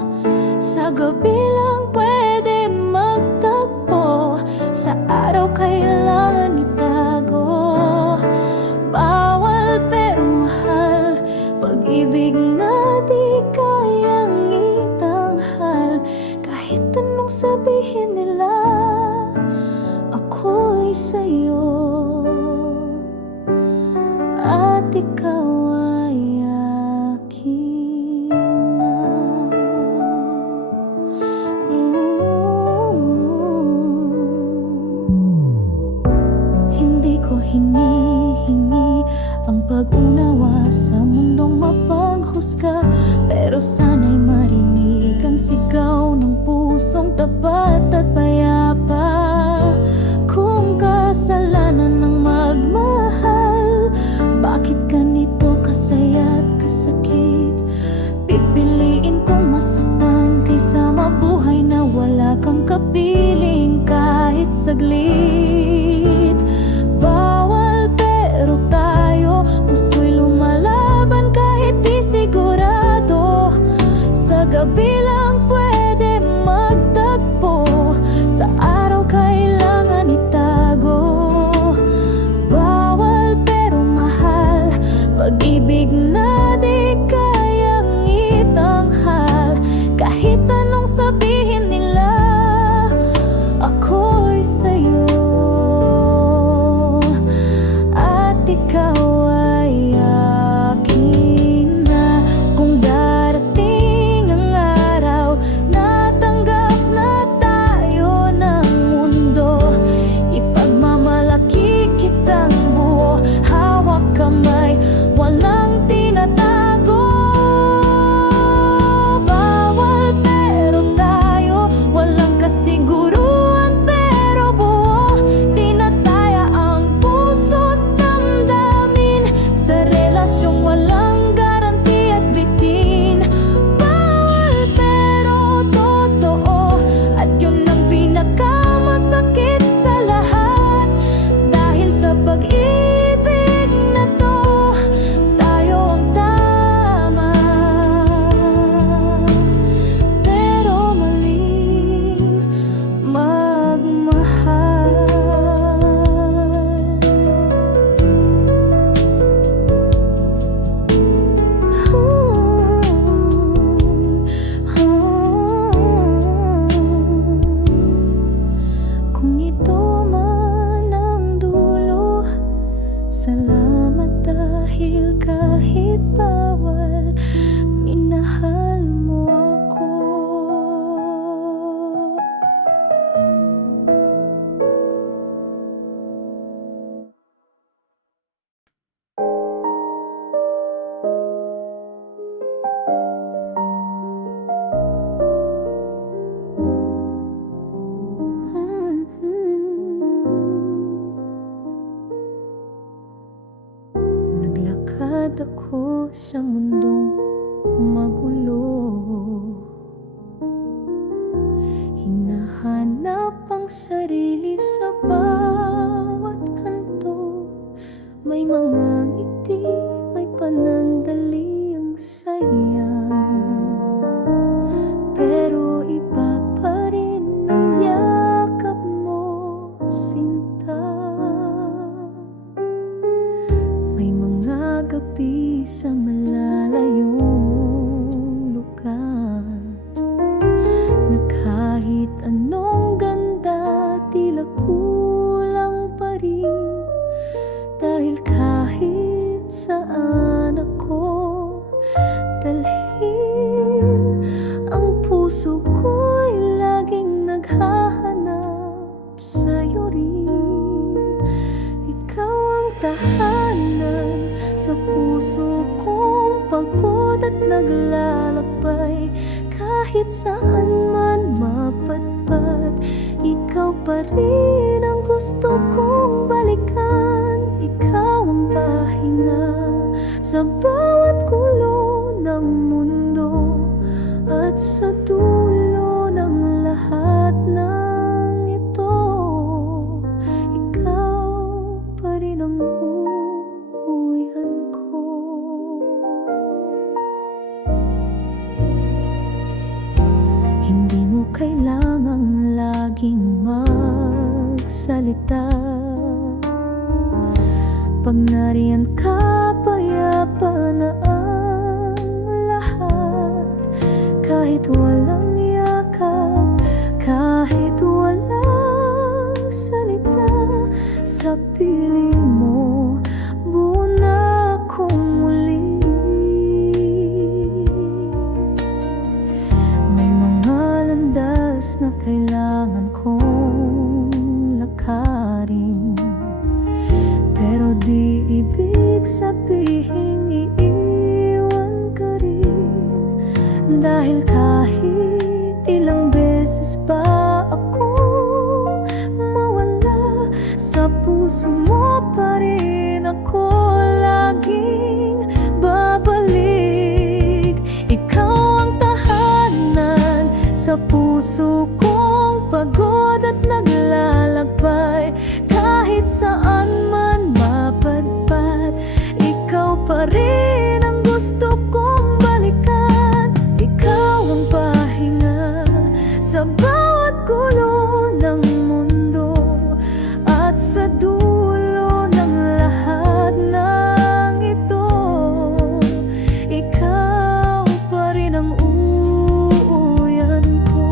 Sa gabi lang pwede magtagpo, sa araw kailangan itago. Bawal pero mahal, pag-ibig na di kayang itanghal. Kahit anong sabihin nila, ako'y sa'yo at ikaw ay akin na. Hindi ko hinihingi ang pag-unawa sa mundong mapanghusga, pero sana'y marinig ang sigaw ng pusong tapat at payapa. Kung kasalanan ng magmahal, bakit ganito kasaya at kasakit? Pipiliin kong masaktan kaysa mabuhay na wala kang kapiling kahit saglit. Bawal pero tayo, puso'y lumalaban kahit di sigurado. Sa gabi lang pwede magtagpo, sa araw kailangan itago. Bawal pero mahal, pag-ibig na di kayang itanghal. Kahit anong sabihin nila, ako'y sa'yo. Salamat dahil kahit bawal, minahal mo ako. Naglakad ako sa mundong magulo, hinahanap ang sarili sa bawat kanto. May mga ngiti, may panandali ang saya, pero iba pa rin ang yakap mo, sinta. May mga gabi sa malalayong lugar na kahit anong ganda, tila kulang pa rin. Dahil kahit saan ako dalhin, ang puso ko'y laging naghahanap sa'yo rin. Ikaw ang tahanan sa puso kong pagod at naglalakbay. Kahit saan man mapadpad, ikaw pa rin ang gusto kong balikan. Ikaw ang pahinga sa bawat gulo ng mundo, at sa dulo ng lahat ng ito, ikaw pa rin ang uuwihan ko. Hindi mo kailangang laging magsalita. Pag nariyan ka, payapa na ang lahat. Kahit walang yakap, kahit walang salita, sa piling mo buo na akong muli. May mga landas na kailangan kong lakarin, pero di ibig sabihin iiwan ka rin. Dahil kahit ilang beses pa ako mawala, sa puso mo pa rin ako laging babalik. Ikaw ang tahanan sa puso kong pagod at naglalakbay. Kahit saan man mapadpad, ikaw pa rin ang gusto kong balikan. Ikaw ang pahinga sa bawat gulo ng mundo, at sa dulo ng lahat ng ito, ikaw pa rin ang uuwihan ko.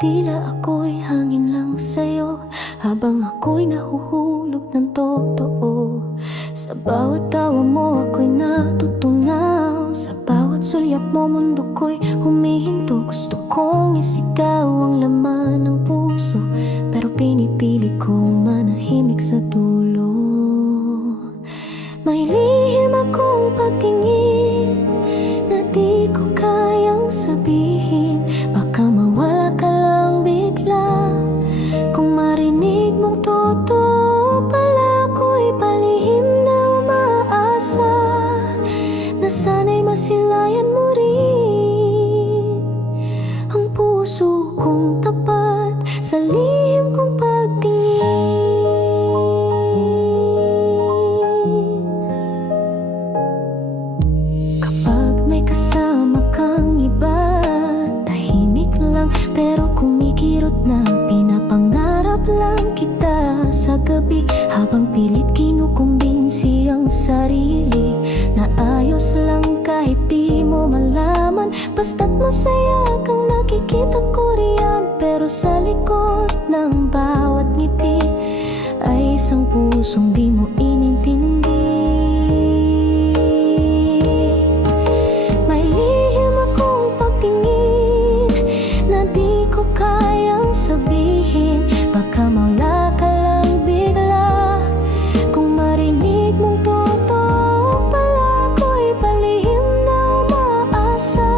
Tila ako'y hangin lang sa'yo, habang ako'y nahuhulog ng totoo. Sa bawat tawa mo ako'y natutunaw, sa bawat sulyap mo mundo ko'y humihinto. Gusto kong isigaw ang laman ng puso, pero pinipili kong manahimik sa dulo. May lihim akong patingin na di ko kayang sabihin. Baka mawala ka lang bigla kung marinig mong totoo pala ko'y palihim na umaasa na sana'y masilayan mo rin ang puso kong tapat sa lihim kong pagtingin. Kapag may kasama kang iba, tahimik lang pero kumikirot na. Pinapangarap lang kita sa gabi, habang pilit kinukumbinsi ang sarili na ayos lang kahit di mo malaman. Basta't masaya kang nakikita ko riyan, pero sa likod ng bawat ngiti ay isang pusong di mo inintindi. May lihim akong pagtingin na di ko kayang sabihin. Baka mawala ka lang bigla kung marinig mong totoo pala ko'y palihim na umaasa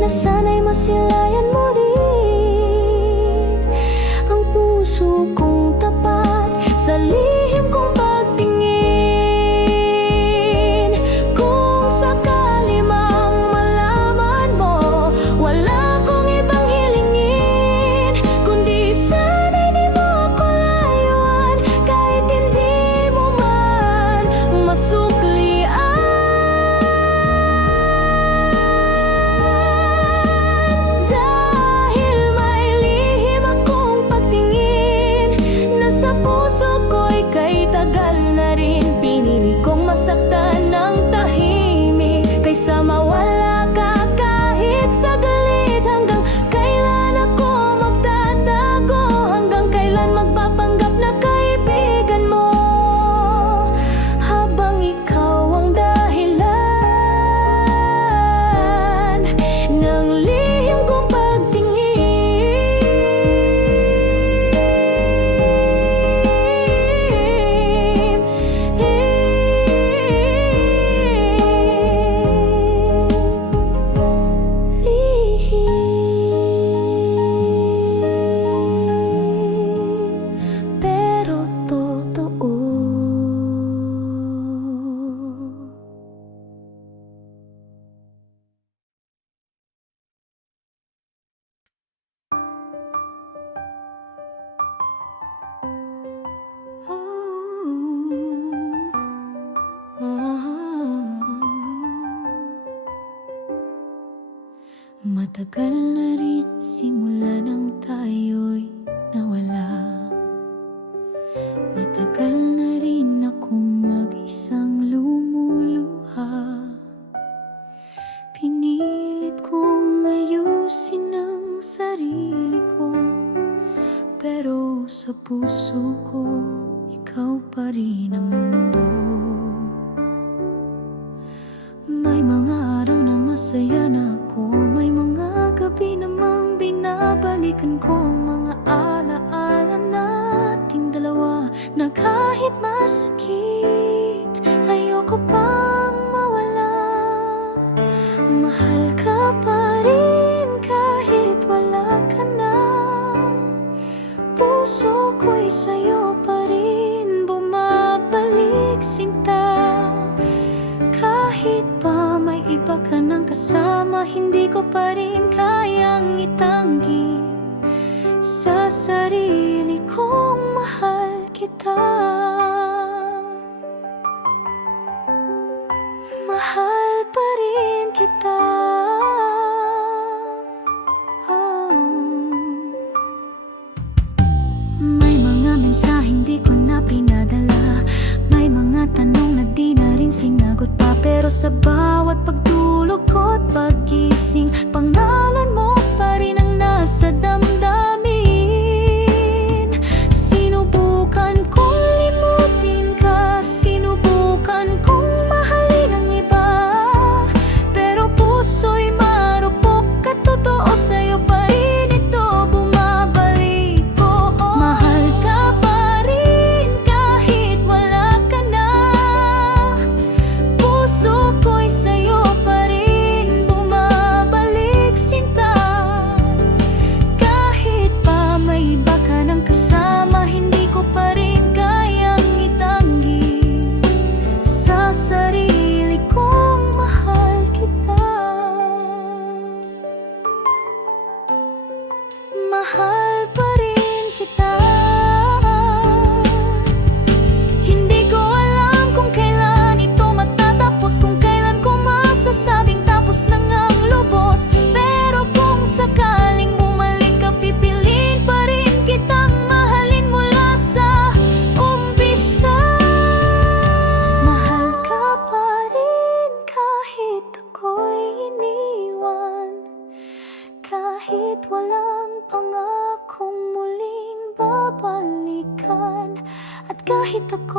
na sana'y masilayan mo rin ang puso kong tapat sa lihim kong pagtingin. Kung sakali mang malaman mo, wala akong ibang hilingin kundi sana'y di mo ako layuan, kahit hindi mo man masuklian. Dahil may lihim akong pagtingin na sa puso ko'y kay tagal na rin. Pinili kong masaktan ng tahimik kaysa mawala ka kahit saglit. Hanggang kailan ako magtatago? Hanggang kailan magpapanggap na kaibigan mo habang ikaw ang dahilan ng lihim kong pero totoo. Matagal na rin simula nang tayo'y nawala. Matagal na rin akong mag-isang lumuluha. Pinilit kong ayusin ang sarili ko, pero sa puso ko, ikaw pa rin ang mundo. May mga araw na masaya na ako, may mga gabi namang binabalikan ko ang mga alaala nating dalawa, na kahit masakit, ayoko pang mawala. Mahal ka pa rin kahit wala ka na. Puso ko'y sa'yo pa rin bumabalik sinta. Kahit pa may iba ka ng kasama, hindi ko pa rin kayang itanggi sa sarili kong mahal kita. Mahal pa rin kita. May mga mensaheng di ko na pinadala, may mga tanong na di na rin sinagot pa, pero sa bawat pagtulog ko't paggising, pangalan mo pa rin ang nasa dama.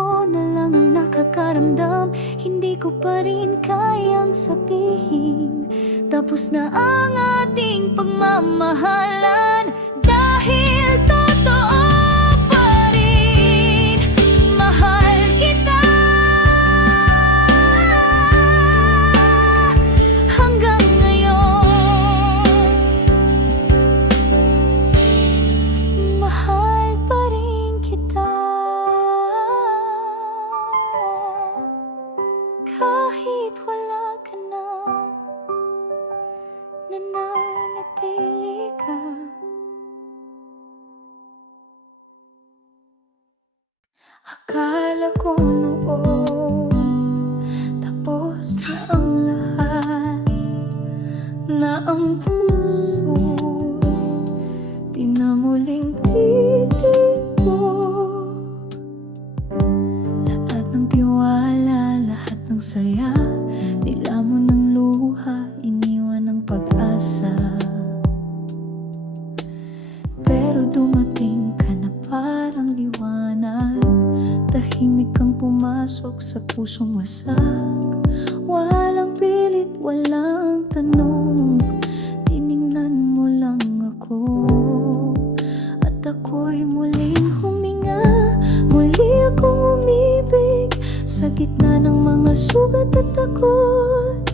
ako na lang ang nakakaramdam. Hindi ko pa rin kayang sabihin tapos na ang ating pagmamahalan. Dahil totoo pa rin, mahal kita hanggang ngayon. Mahal pa rin kita kahit wala ka na, nananatili ka. Akala ko noon tapos na ang lahat, na ang puso di na muling titibok. Lahat ng tiwala, lahat ng saya, nilamon ng luha, iniwan ng pag-asa. Pero dumating ka na parang liwanag, tahimik kang pumasok sa pusong wasak. Walang pilit, walang tanong, tiningnan mo lang ako. At ako'y muling huminga, muli akong umibig sa gitna ng mga sugat at takot.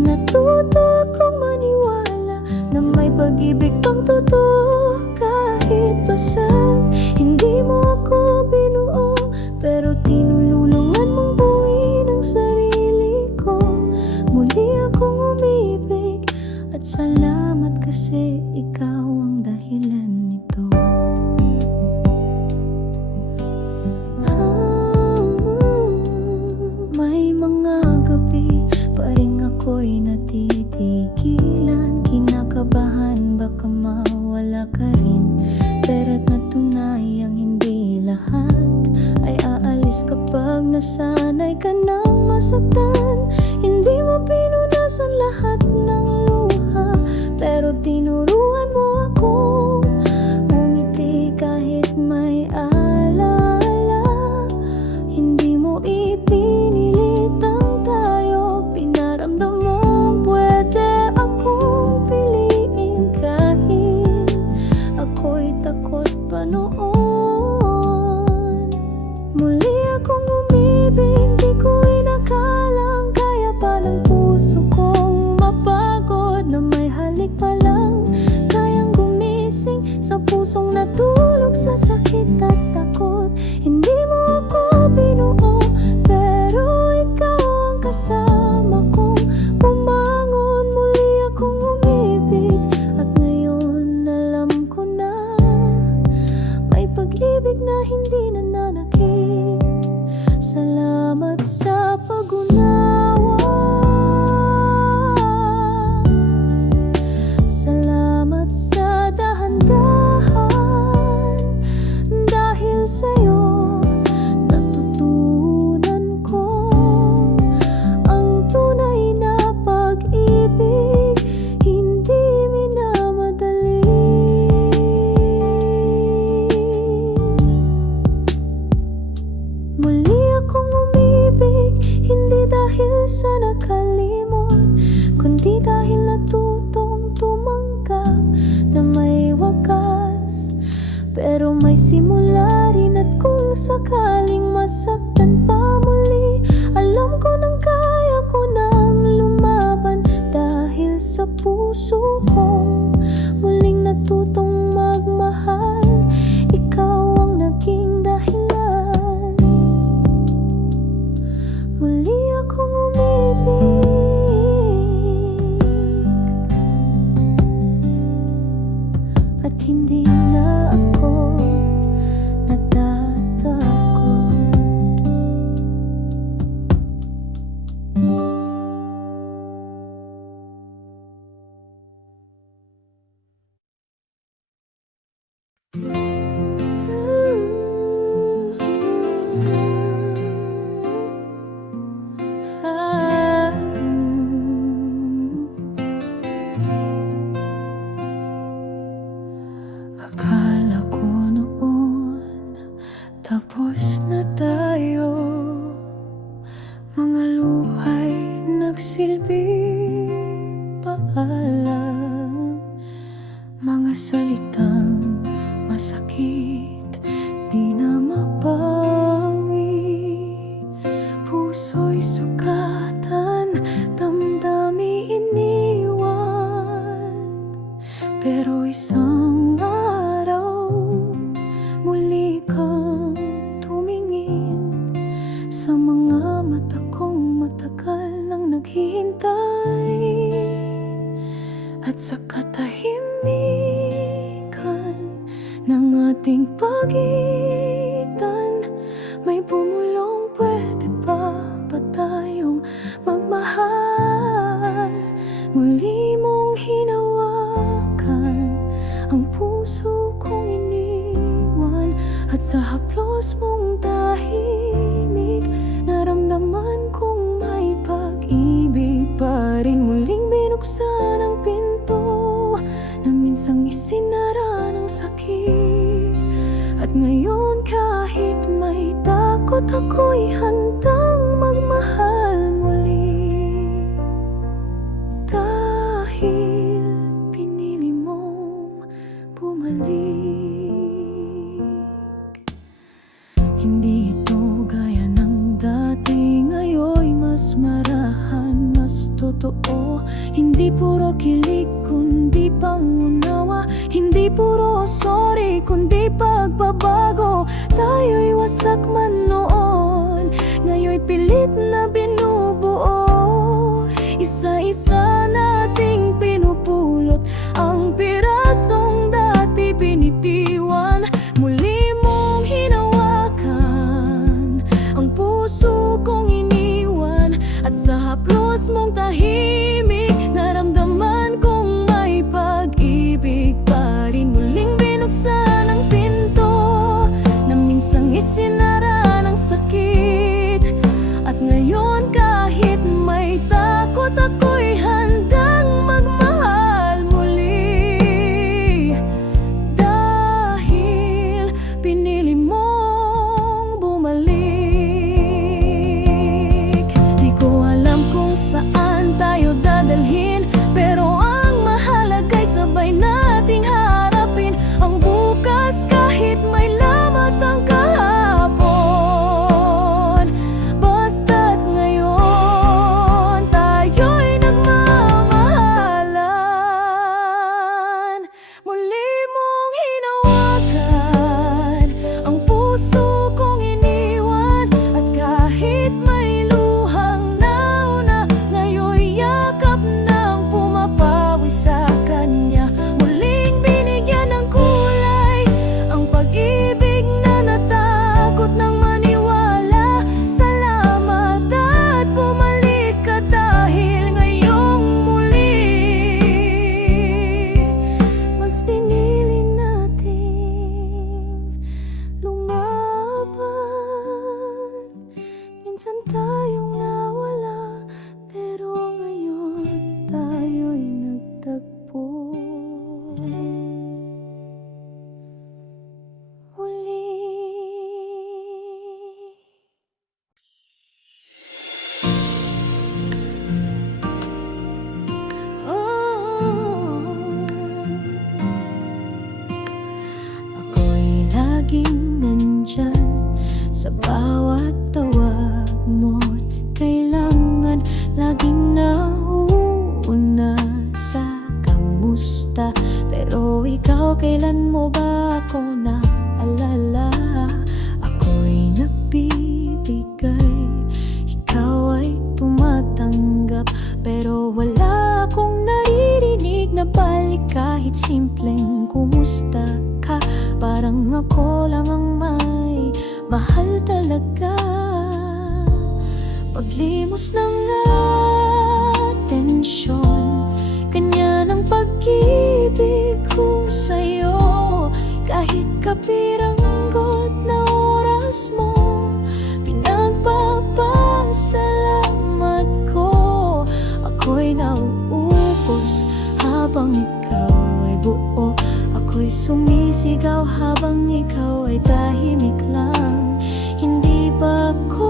Natuto akong maniwala na may pag-ibig pang totoo. Kahit basag, hindi mo ako binuo, pero tinulungan mong buuin ang sarili ko. Muli akong umibig at salamat kasi ikaw ang dahilan nito. May mga gabi pa rin ako'y natitigilan, kinakabahan baka mawala ka rin. Pera't natunayang hindi lahat ay aalis kapag nasanay ka nang masaktan. Hindi mo pinunasan lahat ng luha, pero tinuruan mo akong umiti kahit may alaala. Hindi mo ipinilit ang tayo, pinaramdam mong pwede akong piliin kahit ako'y takot pa noon. Muli akong umibig, di ko inakalang kaya pa ng puso kong mapagod, na may halik pa lang kayang gumising sa pusong natulog sa sakit at takot. Hindi mo ako binuo, pero ikaw ang kasama kong bumangon. Muli akong umibig at ngayon alam ko na may pag-ibig na hindi nananakit. Salamat sa pag-unawa, salamat sa dahan-dahan. Dahil sa'yo natutunan ko ang tunay na pag-ibig, hindi minamadali. Muli akong umibig, hindi dahil sa nakalimot, kundi dahil natutong tumanggap na may wakas, pero may simula rin. At kung sakaling masaktan pa muli, alam ko nang kaya ko nang lumaban. Dahil sa puso kong muling natutong magmahal, ikaw ang naging dahilan. Muli akong umibig at hindi na ako natatakot. naghihintay. At sa katahimikan ng ating pagitan, may pumulong, pwede pa ba tayong magmahal? Muli mong hinawakan ang puso kong iniwan, at sa haplos mong tahimik, naramdaman kong may pag-ibig pa rin. Muling binuksan ang pinto na minsang isinara ng sakit, at ngayon kahit may takot, ako'y handang magmahal muli. Dahil pinili mong bumalik. Hindi ito gaya ng dati, ngayon'y mas marahan, mas totoo. Hindi puro kilig kundi pangunawa, hindi puro sorry kundi pagbabago. Tayo'y wasak man noon, ngayon'y pilit na binubuo. Isa-isa nating pinupulot ang pirasong dati binitiwan. Muli mong hinawakan ang puso kong iniwan, at sa haplos mong tahimik, naramdaman kong may pag-ibig pa rin. Muling binuksan ang pinto na minsang isinara ng sakit, at ngayon kahit may takot, ako'y handang magmahal muli. Dahil pinili mong bumalik. Di ko alam kung saan tayo dadalhin, pero ang mahalaga'y sabay nating harapin ang bukas, kahit may lamat ang kahapon. Basta't ngayon tayo'y nagmamahalan. Muli mong hinawakan ang puso kong iniwan, at kahit may luhang nauna, ngayon'y yakap ng pumapawi sa kanya. Muling binigyan ng kulay ang pag-ibig na natakot ng maniwala. Salamat at bumalik ka, dahil ngayong muli mas pinili nating lumaban. Minsan tayong nawala, pero ngayon tayo'y nagtagpo uli. Ako'y laging nandyan sa bawat tawag mo't kailangan, laging nauuna sa kamusta. Pero ikaw, kailan mo ba ako naalala? Ako'y nagbibigay, ikaw ay tumatanggap, pero wala akong naririnig na balik, kahit simpleng kumusta ka. Parang ako lang ang may mahal talaga. Paglimos ng atensyon, ganyan ang pag-ibig ko sa'yo. Kahit kapiranggot na oras mo, pinagpapasalamat ko. Ako'y nauubos habang ikaw ay buo. Ako'y sumisigaw habang ikaw ay tahimik lang. Hindi ba ako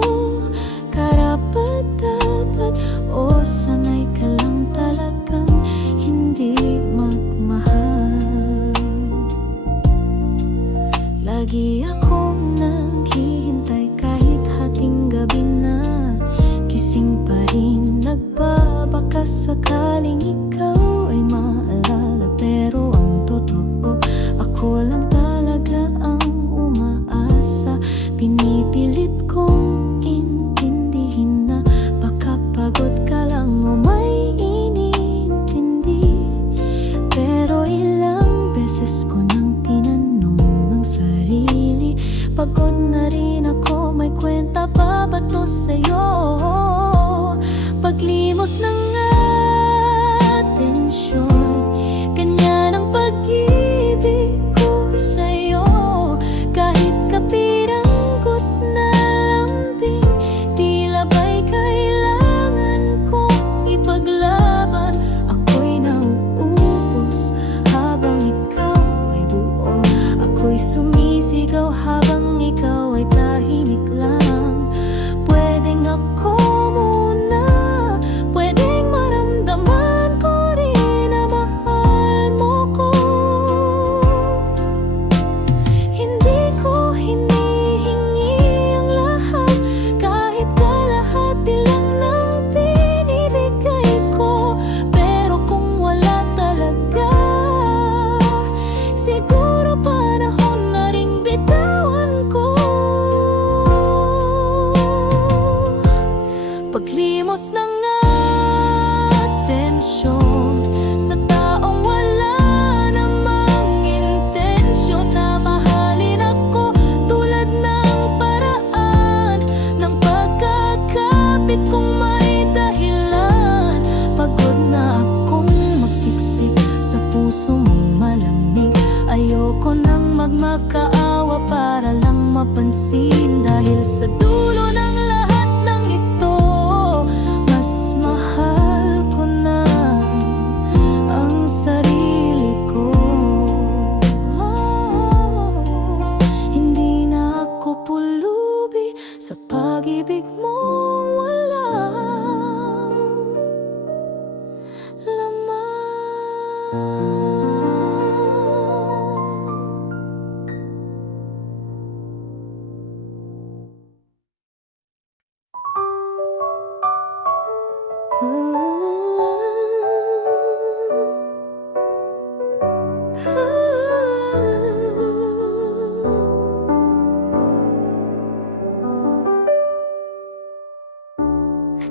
karapat-dapat, o sanay ka lang talagang hindi magmahal? Lagi akong naghihintay kahit hating gabi na, gising pa rin nagbabaka sakaling ikaw ay maalala. Pero ang totoo, ako lang talaga ang umaasa. Pinipilit kong intindihin na baka pagod ka lang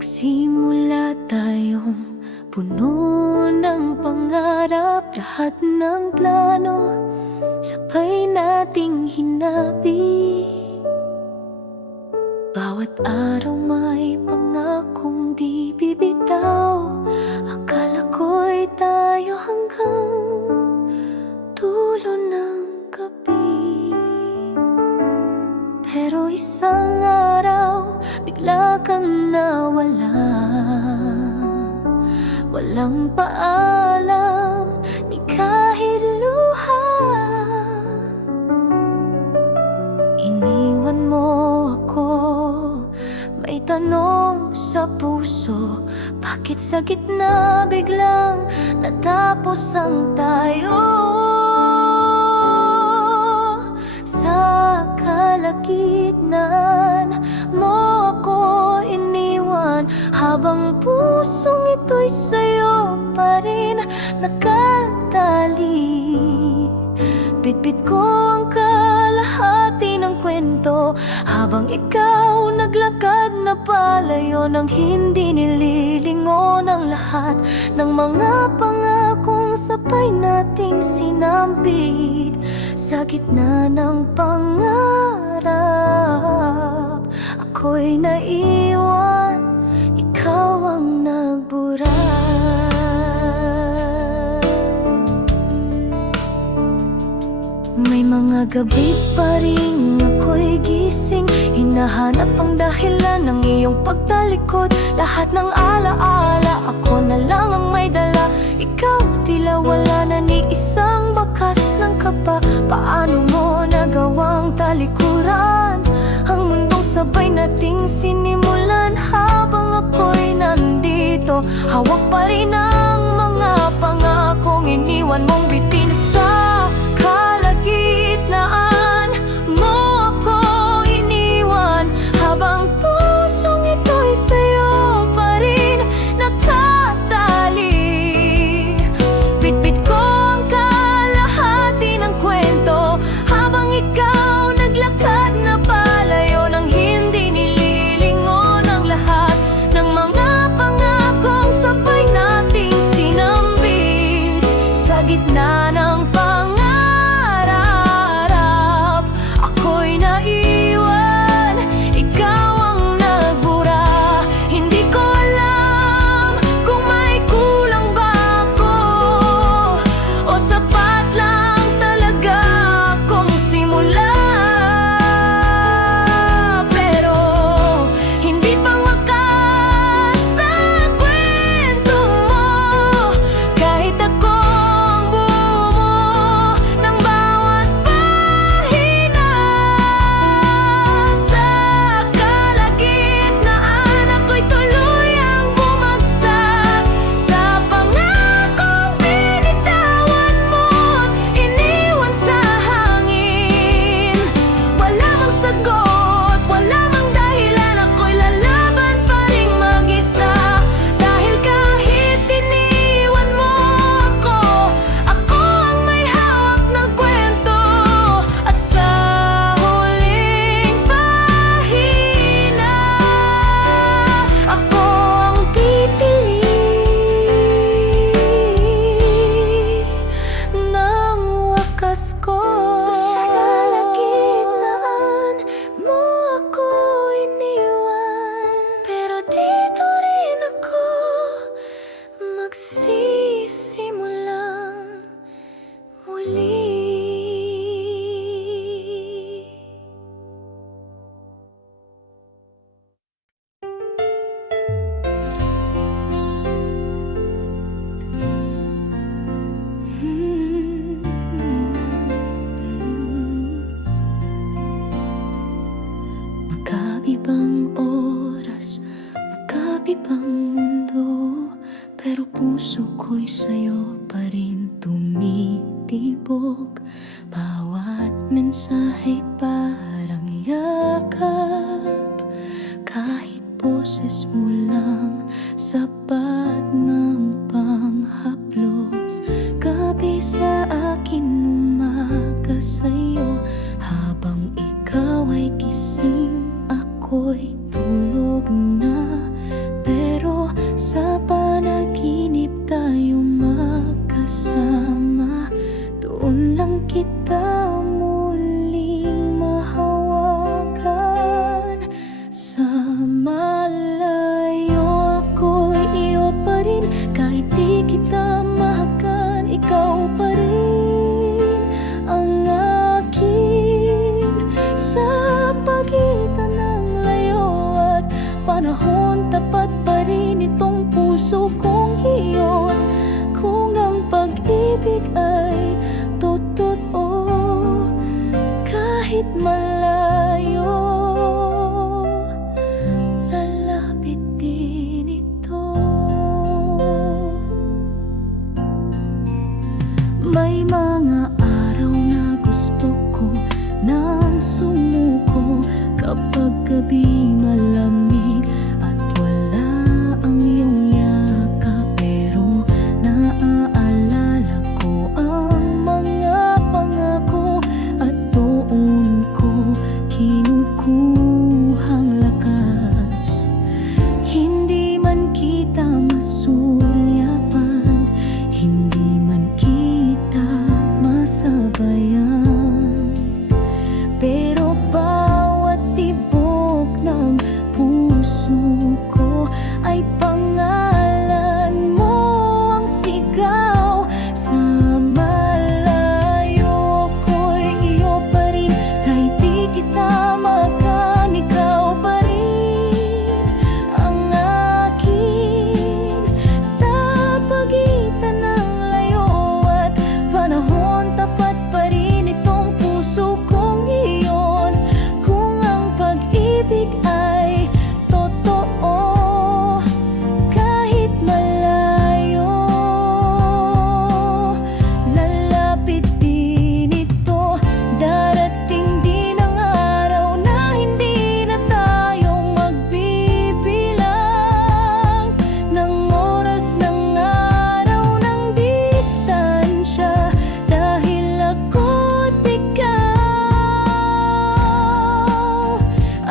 Nagsimula tayong puno ng pangarap, lahat ng plano sabay nating hinabi. Bawat araw may pangakong di bibitaw, akala ko'y tayo hanggang dulo ng gabi. Pero isang araw, bigla kang nawala, walang paalam, ni kahit luha. Iniwan mo ako, may tanong sa puso, bakit sa gitna biglang natapos ang tayo? Sa kalagitnaan mo ako iniwan, habang pusong ito'y sa'yo pa rin nakatali. Bitbit ko ang kalahati ng kwento, habang ikaw naglakad na palayo, nang hindi nililingon ang lahat ng mga pangakong sabay nating sinambit. Sa gitna ng pangarap, ako'y naiwan, ikaw ang nagburat. May mga gabi pa rin ako'y gising, hinahanap ang dahilan ng iyong pagtalikod. Lahat ng alaala, ako na lang ang may dala. Ikaw tila wala na ni isang bakas ng kaba. Paano mo nagawang talikuran ang mundong sabay nating sinimulan? Habang ako'y nandito, hawak pa rin ang mga pangakong iniwan mong bitin. Sa kalagitnaan mo ako iniwan, habang pusong ito'y sa'yo pa rin nakatali. Bitbit ko ang kalahati ng kwento, habang ikaw naglakad na palayo, nang hindi nililingon ang lahat ng mga pangakong sabay nating sinambit. Sa gitna ng pangarap, ako'y naiwan, ikaw ang nagbura. Hindi ko alam kung may kulang ba ako, o sapat lang talaga akong simula. Pero hindi pang wakas sa kwento mo, kahit ako ang bumo ng bawat pahina. Sa kalagitnaan, ako'y tuluyang bumagsak sa pangakong binitawan mo't iniwan sa hangin. Wala mang sagot, wala mang dahilan, ako'y lalaban pa ring mag-isa. Dahil kahit iniwan mo ako ang may hawak ng kwento. At sa huling pahina, ako ang pipili ng wakas ko. Sa kalagitnaan mo ako iniwan, pero dito rin ako magsisimulang muli. Magkabibang oras, magkabibang mundo, pero puso ko'y sa'yo pa rin tumitibok. Bawat mensahe parang yakap, kahit boses mo lang sapat ng panghaplos. Gabi sa akin, umaga sa'yo, habang ikaw ay gising, ako'y tulog na. Sa panaginip tayo magkasama, doon lang kita muling mahawakan. Sa malayo ako'y iyo pa rin, kahit di kita mahakan, ikaw pa rin ang akin. Sa pagitan ng layo at panahon, tapat pa rin itong puso kong iyon. Kung ang pag-ibig ay totoo, kahit malayo, lalapit din ito. May mga araw na gusto ko nang sumuko, kapag gabi malamig at wala ang iyong yakap. Pero naaalala ko ang mga pangako at doon ko kinukuhang lakas. Hindi man kita masulyapan, hindi man kita masabayan, pero bawat tibok ng puso ko ay pangalan mo ang sigaw. Sa malayo ko'y iyo pa rin, kahit di kita makan, ikaw pa rin ang akin. Sa pagitan ng layo at panahon, tapat pa rin itong puso kong iyon. Kung ang pag-ibig ay totoo, kahit malayo, lalapit din ito. Darating din ang araw na hindi na tayo magbibilang ng oras, ng araw, ng distansya, dahil ako't ikaw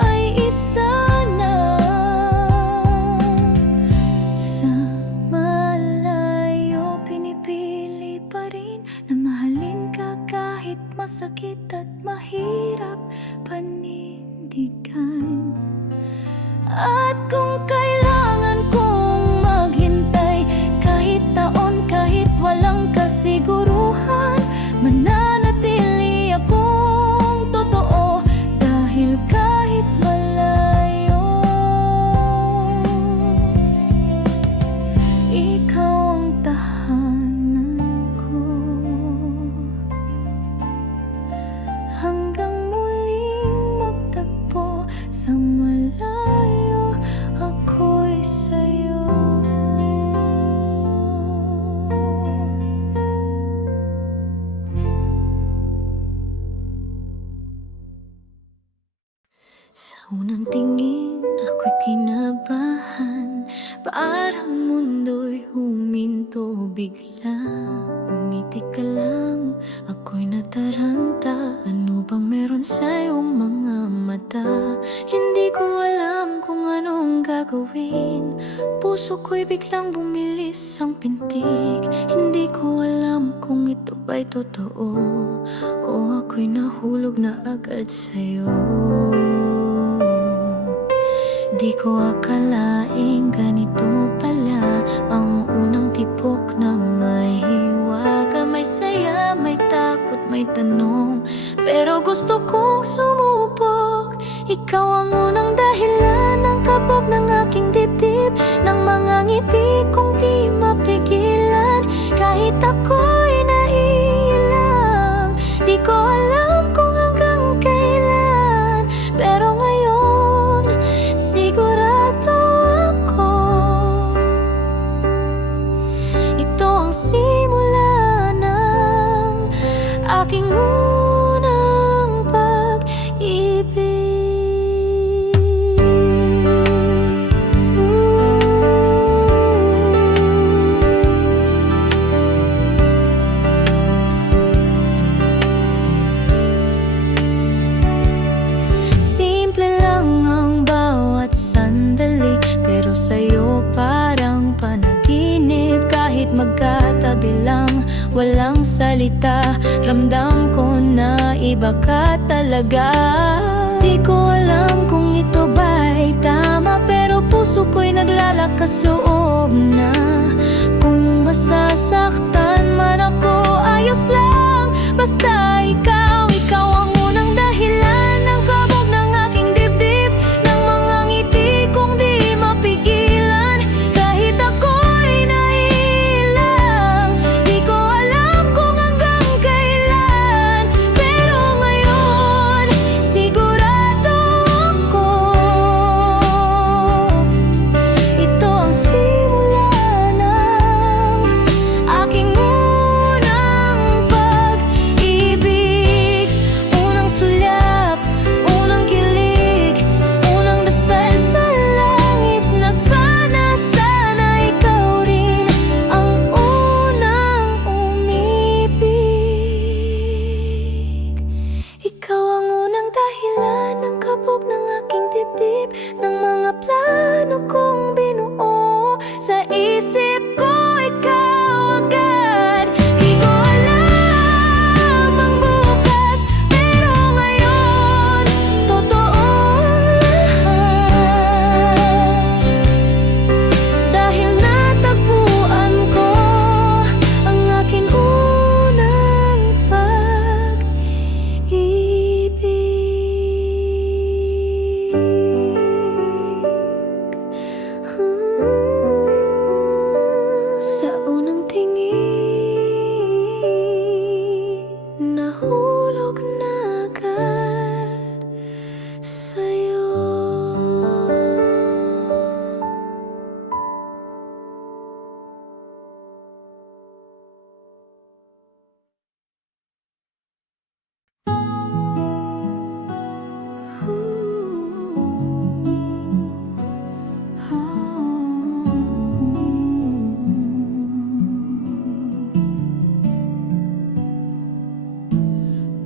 ay isa na. Sa malayo, pinipili pa rin na mahalin ka kahit masakit at mahirap panindigan. At kung kailangan kong maghintay kahit taon, kahit walang kasiguruhan, mananatili akong totoo, dahil kahit malayo, ikaw ang tahanan ko. Hanggang muling magtagpo, sa malayo ako'y sa'yo. Sa unang tingin, ako'y kinabahan, parang mundo'y huminto bigla. Umiti ka lang, ako'y nataranta. Ano bang meron sa iyong mga mata? Hindi ko alam kung anong gagawin. Puso ko'y biglang bumilis ang pintig. Hindi ko alam kung ito ba'y totoo, o ako'y nahulog na agad sa'yo. Di ko akalaing ganito pala ang unang tibok na may hiwaga. May saya, may takot, may tanong, pero gusto kong sumubok. Ikaw ang unang dahilan ng kabog ng aking dibdib, ng mga ngiti kong di mapigilan. Kahit ako'y naiilang, di ko alam kung hanggang kailan, pero ngayon sigurado ako, ito ang simula ng aking unang pag-ibig. salita, ramdam ko na iba ka talaga. Di ko alam kung ito ba'y tama, pero puso ko'y naglalakas loob na. Kung masasaktan man ako, ayos lang, basta ikaw ang unang dahilan ng kabog ng aking dibdib, ng mga ngiti kong di mapigilan. Kahit ako'y naiilang, di ko alam kung hanggang kailan, pero ngayon sigurado ako, ito ang simula ng aking unang pag-ibig. Unang sulyap, unang kilig, unang dasal sa langit na sana ikaw rin ang unang umibig. Ikaw ang unang dahilan ng kabog ng aking dibdib, ng mga plano kong binuo sa isip ko, ikaw agad. Di ko alam ang bukas, pero ngayon totoo lahat. Dahil natagpuan ko ang aking unang pag-ibig. Sa unang tingin, nahulog na agad sa'yo.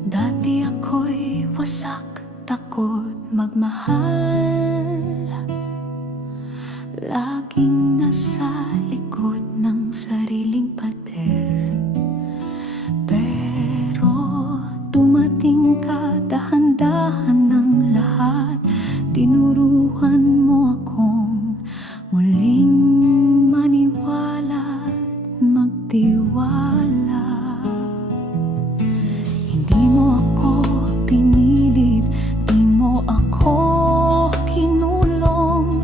Dati ako'y wasak, takot magmahal, laging nasa likod ng sariling pader. Pero dumating ka, dahan-dahan ng lahat, tinuruan mo akong muling maniwala at magtiwala. Hindi mo ako pinilit, di mo ako kinulong,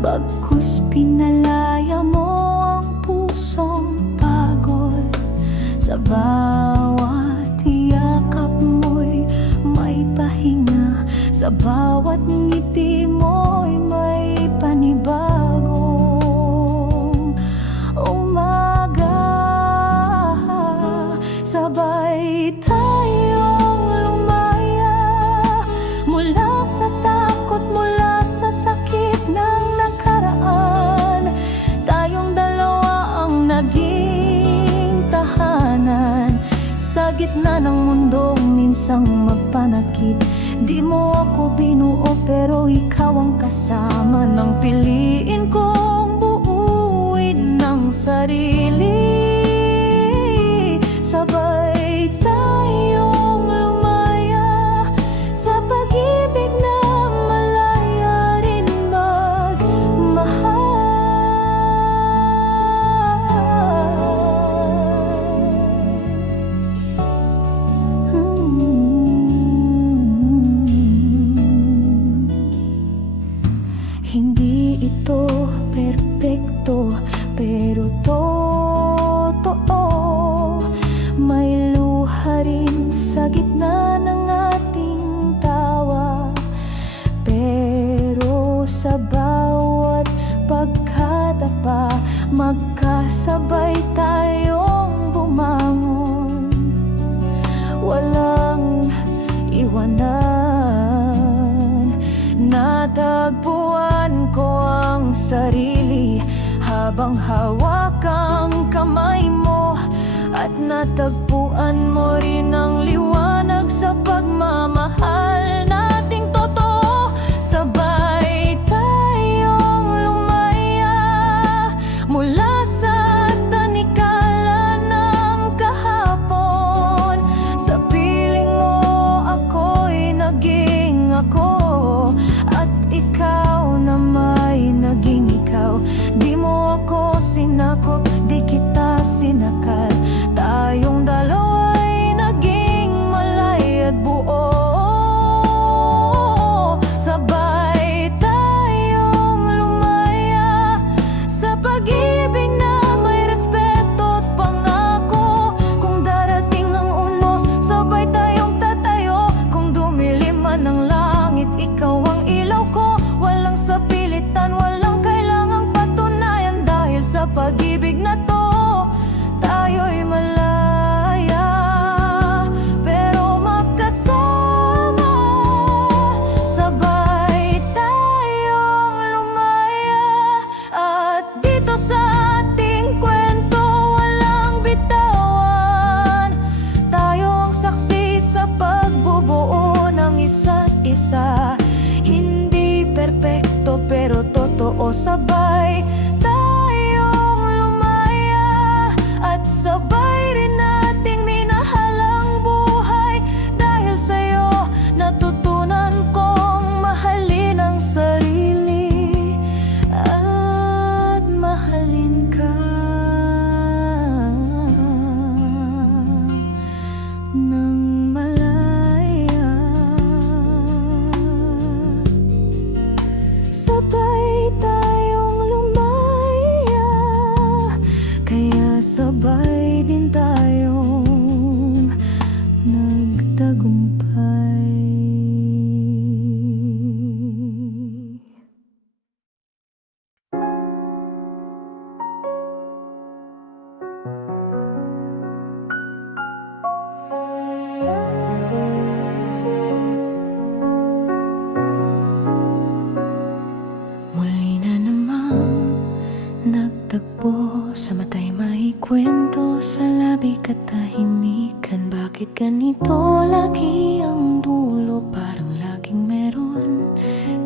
bagkus pinalaya mo ang pusong pagod. Sa bawat yakap mo'y may pahinga, sa bawat ngiti mo'y may panibagong umaga. Sabay tayong lumaya mula sa takot, mula sa sakit ng nakaraan. Tayong dalawa ang naging tahanan sa gitna ng mundong minsang magpanakit. Di mo ako binuo, pero ikaw ang kasama nang piliin kong buuin ng sarili. Sabay tayong lumaya sa pag-ibig na malaya rin magmahal. Hindi ito perpekto, pero totoo. May luha rin sa gitna ng ating tawa, pero sa bawat pagkatapa, magkasabay tayong bumangon. Walang iwanan, natagpuan ko ang sarili habang hawak ang kamay mo, at natagpuan mo rin ang liwanag sa pagmamahal nating totoo. Sabay tayong lumaya mula sa tanikala ng kahapon. sabay tayong lumaya at sabay rin nating minahal ang buhay. Dahil sa'yo natutunan kong mahalin ang sarili at mahalin ka ng malaya. Sabay tayong lumaya, kaya sabay din tayong nagtagumpay. Muli na namang nagtagpo, sa mata'y maikwento, sa labi katahimikan. Bakit ganito lagi ang dulo? Parang laging meron,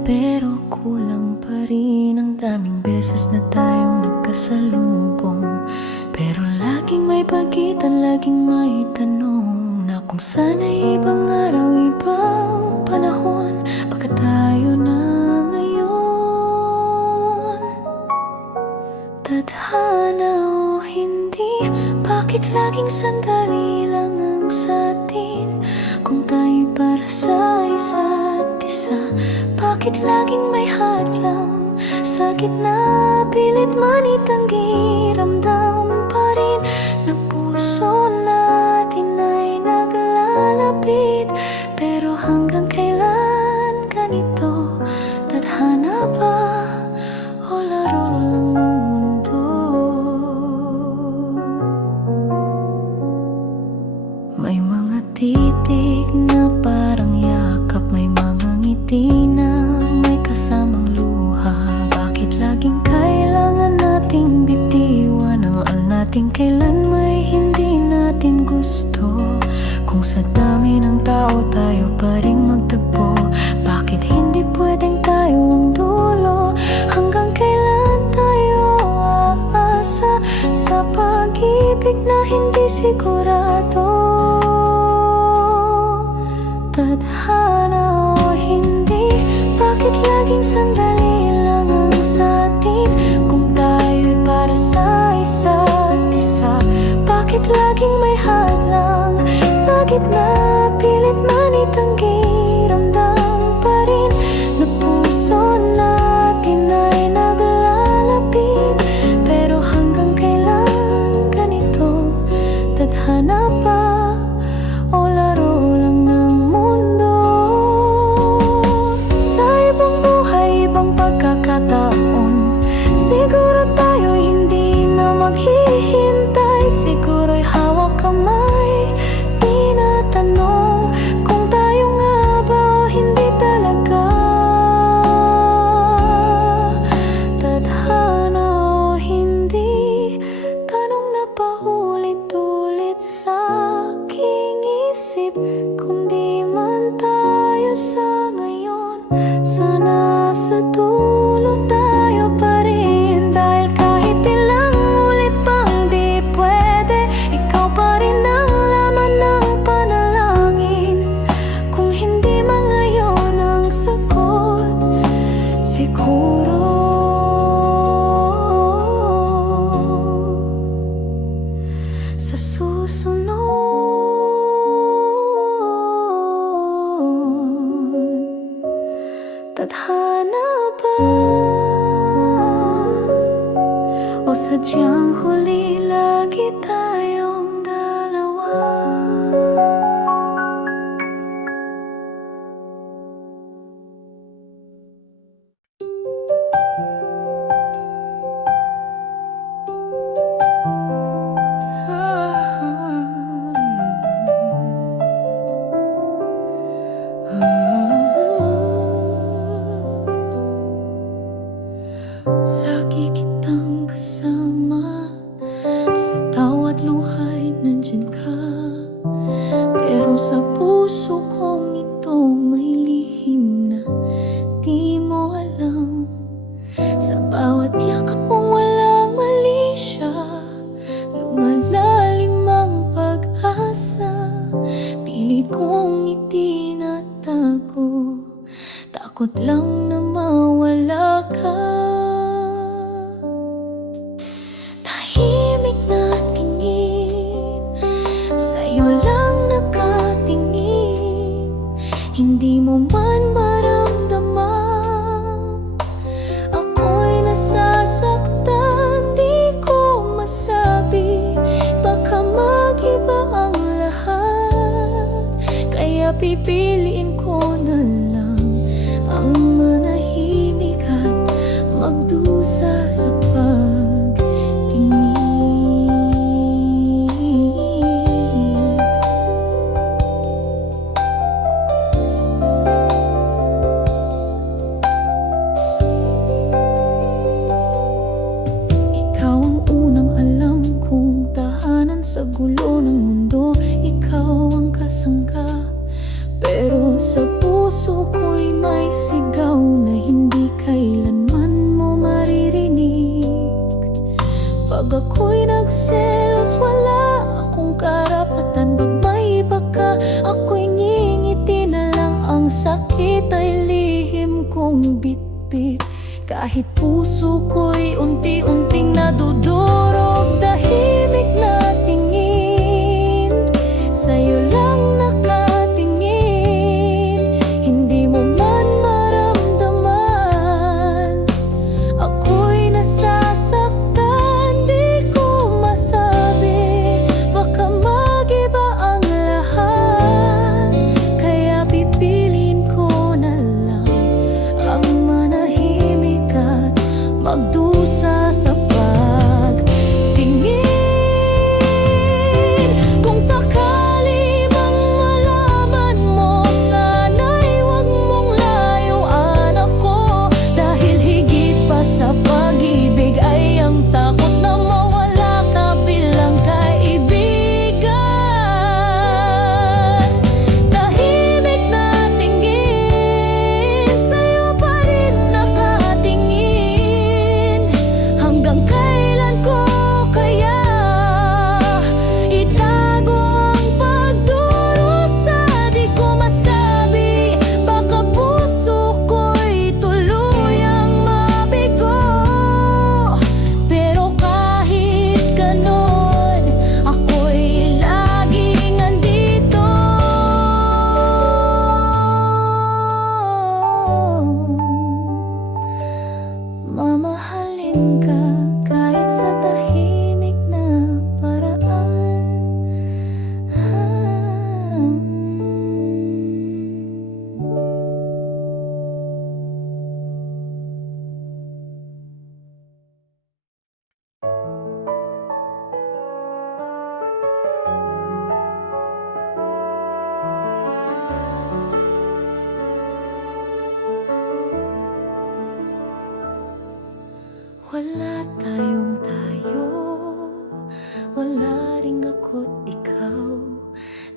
pero kulang pa rin. Ang daming beses na tayong nagkasalubong, pero laging may pagitan, laging may tanong na kung sana'y ibang araw, ibang panahon, baka tayo na ngayon. Tadhana o hindi, bakit laging sandali lang ang satin? Kung tayo'y para sa isa't isa, bakit laging may hadlang sa gitna? Pilit man itanggi, ramdam pa rin na puso natin ay naglalapit. Pero hanggang kailan ganito? Tadhana ba o laro lang ng mundo? May mga titig na parang yakap, may mga ngiti na may kasamang luha. Bakit laging kailangan nating bitiwan ang nating kailan may hindi natin gusto? Kung sa dami ng tao tayo pa rin magtagpo, bakit hindi pwedeng tayo ang dulo? Hanggang kailan tayo aasa sa pag-ibig na hindi sigurado? Tadhana o hindi, bakit laging sandali lang ang satin? Kung tayo'y para sa isa't isa, bakit laging may hadlang sa gitna? Pilit man itanggi, ramdam pa rin na puso natin ay naglalapit. Pero hanggang kailan ganito? Tadhana ba o laro lang ng mundo? Sa ibang buhay, ibang pagkakataon, siguro tayo hindi na maghihintay. Siguro'y hawak kamay, tinatanong kung tayo nga ba o hindi talaga. Tadhana o hindi, tanong na paulit-ulit sa aking isip. Kung di man tayo sa ngayon, sana sa dulo tayo pa rin. Dahil kahit ilang ulit pang di pwede, ikaw pa rin ang laman ng panalangin. Kung hindi man ngayon ang sagot, siguro sa susunod. Tadhana ba o sadyang huli lagi tayong dalawa? Lagi kitang kasama, sa bawat luha'y nandyan ka. Pero sa puso kong ito may lihim na di mo alam. Sa bawat yakap mo walang mali siya, lumalalim ang pag-asa. Pilit kong itinatago, takot lang na mawala ka. Tahimik na tingin, sa'yo lang nakatingin. Hindi mo man maramdaman, ako'y nasasaktan. Di ko masabi, baka mag-iba ang lahat. Kaya pipiliin ko na lang ang manahimik at magdusa sa pagtingin. Ikaw ang unang alam kong tahanan sa gulo ng mundo. Ikaw ang kasangga, pero sa puso ko'y may sigaw na hindi kailanman mo maririnig. Pag ako'y nagselos, wala akong karapatan. Pag may iba ka, ako'y ngingiti na lang. Ang sakit ay lihim kong bitbit, kahit puso ko'y unti-unting nadudurog. Tahimik na tingin, sa'yo lang nakatingin. Hindi mo man maramdaman, ako'y nasasaktan. Di ko masabi, baka mag-iba ang lahat. Kaya pipiliin ko na lang ang manahimik at magdusa sa pagtingin. Kung sakali mang malaman mo, sana'y huwag mong layuan ako. Dahil higit pa sa pag-ibig ay ang takot na mawala ka bilang kaibigan. Tahimik na tingin, sa'yo pa rin nakatingin. Hanggang kailan ko kaya itago ang pagdurusa? Di ko masabi, baka puso ko'y tuluyang mabigo. Pero kahit ganon, ako'y laging andito. Mamahalin ka kahit sa tahimik na paraan. Wala tayong tayo, wala ring ako't ikaw.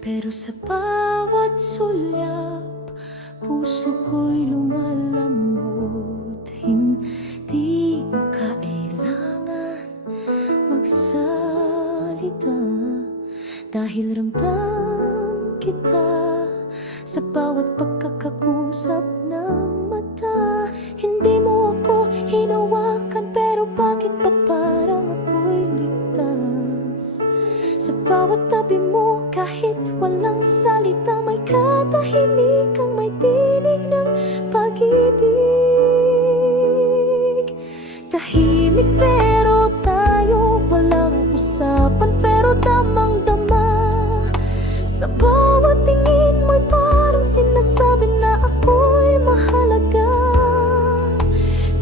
Pero sa bawat sulyap, puso ko'y lumalambot. Hindi mo kailangan magsalita, dahil ramdam kita sa bawat pagkakakusap ng mata. Hindi mo ako hinawakan, pero bakit pa parang ako'y ligtas? Sa bawat tabi mo, kahit walang salita, may katahimikang may tinig ng pag-ibig. Tahimik pero tayo, walang usapan pero damang-dama. Sa bawat tingin mo'y parang sinasabi na ako'y mahalaga.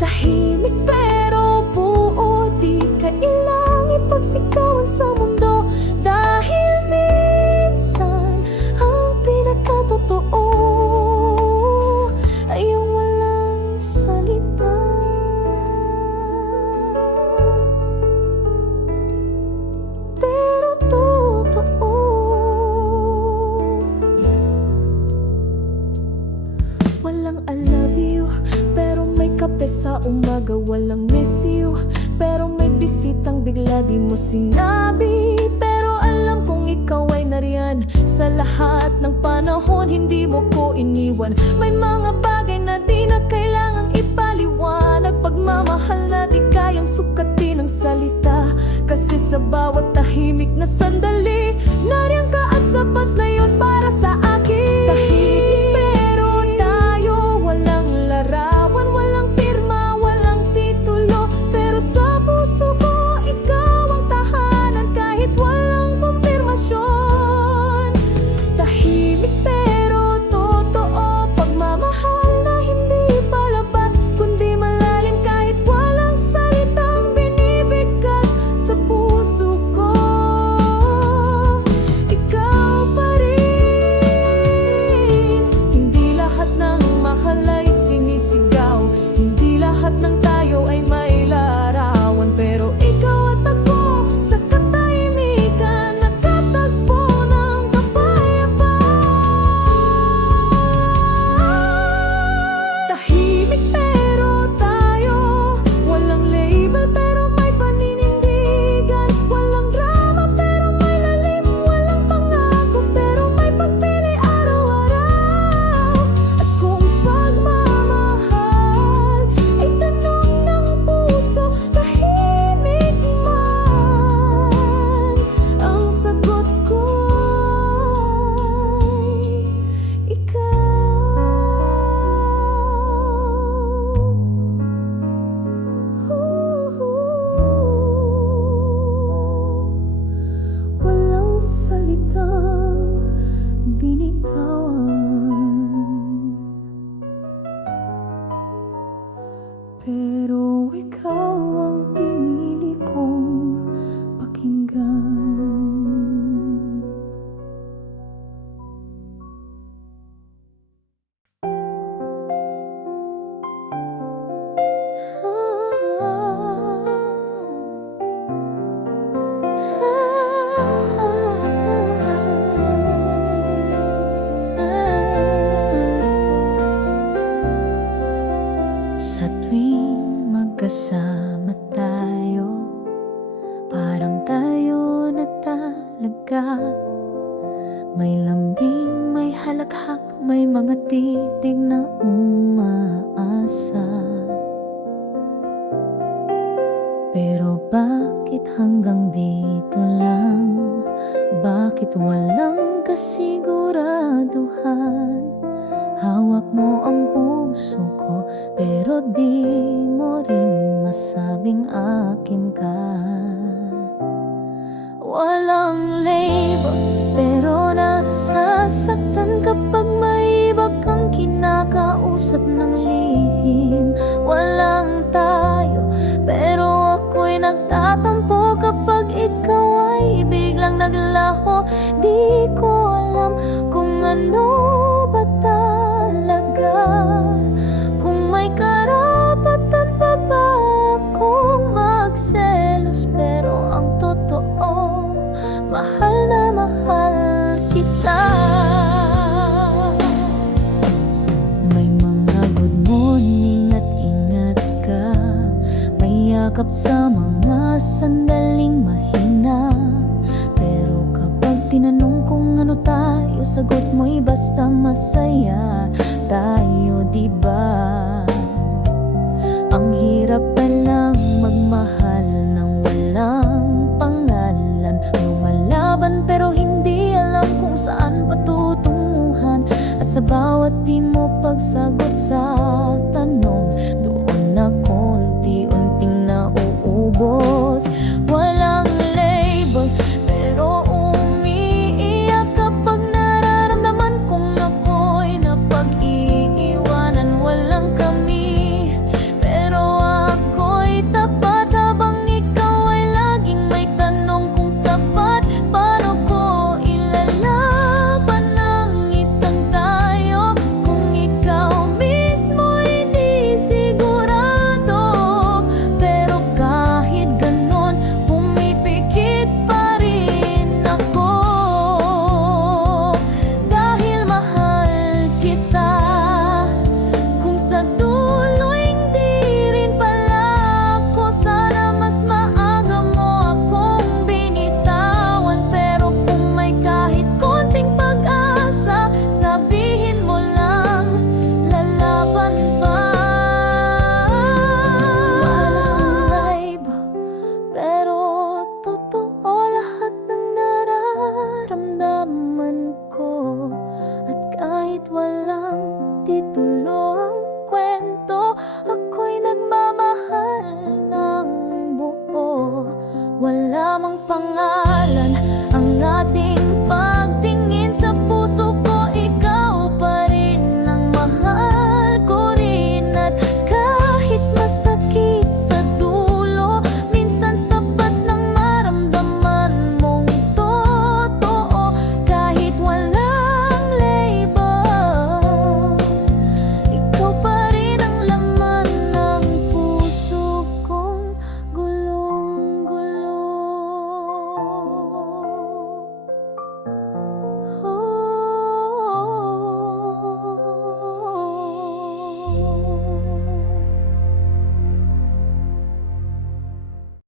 Tahimik pero buo, di kailangang ipagsigawan sa mundo. Dahil minsan ang pinakatotoo ay yung walang salita. Pero totoo, walang I love you, pero may kape sa umaga. umaga walang miss you, pero may bisitang bigla di mo sinabi. Pero alam kong ikaw ay nariyan sa lahat ng panahon, hindi mo ko iniwan. May mga bagay na di na kailangang ipaliwanag, pagmamahal na di kayang sukatin ng salita. Kasi sa bawat tahimik na sandali, nariyan ka at sapat na yun para sa akin. Tahimik pero tayo, walang larawan, walang pirma, walang titulo, pero sa puso ko ikaw ang tahanan kahit walang kumpirmasyon. Tahimik pero totoo, pagmamahal na hindi palabas kundi malalim kahit walang salitang binibigkas sa puso ko. Ikaw pa rin. Hindi lahat ng mahal ay sinisigaw, hindi lahat ng tayo ay may larawan, pero ikaw at ako sa katahimikan nagkatagpo ng kapayapaan. Tahimik pero tayo, walang label pero may paninindigan, walang drama pero may lalim, walang pangako pero may pagpili araw-araw. At kung pagmamahal ay tanong ng puso, tahimik man, ang sagot ko ay ikaw. Walang salitang binitawan, pero ikaw ang pinili kong pakinggan. Sa tuwing magkasama tayo, parang tayo na talaga. May lambing, may halakhak, may mga titig na umaasa. Pero bakit hanggang dito lang? Bakit walang kasiguraduhan? Hawak mo ang puso ko, pero di mo rin masabing akin ka. Walang label, pero nasasaktan kapag may iba kang kinakausap ng lihim. Walang tayo, pero ako'y nagtatampo kapag ikaw ay biglang naglaho. Di ko alam kung ano ba talaga, kung may karapatan pa ba akong magselos. Pero ang totoo, mahal na mahal kita. May mga good morning at ingat ka, may yakap sa mga sandaling mahina. Pero kapag tinanong kung ano tayo, sagot mo'y basta masaya tayo, diba? Ang hirap palang magmahal ng walang pangalan, lumalaban pero hindi alam kung saan patutunguhan. At sa bawat di mo pagsagot sa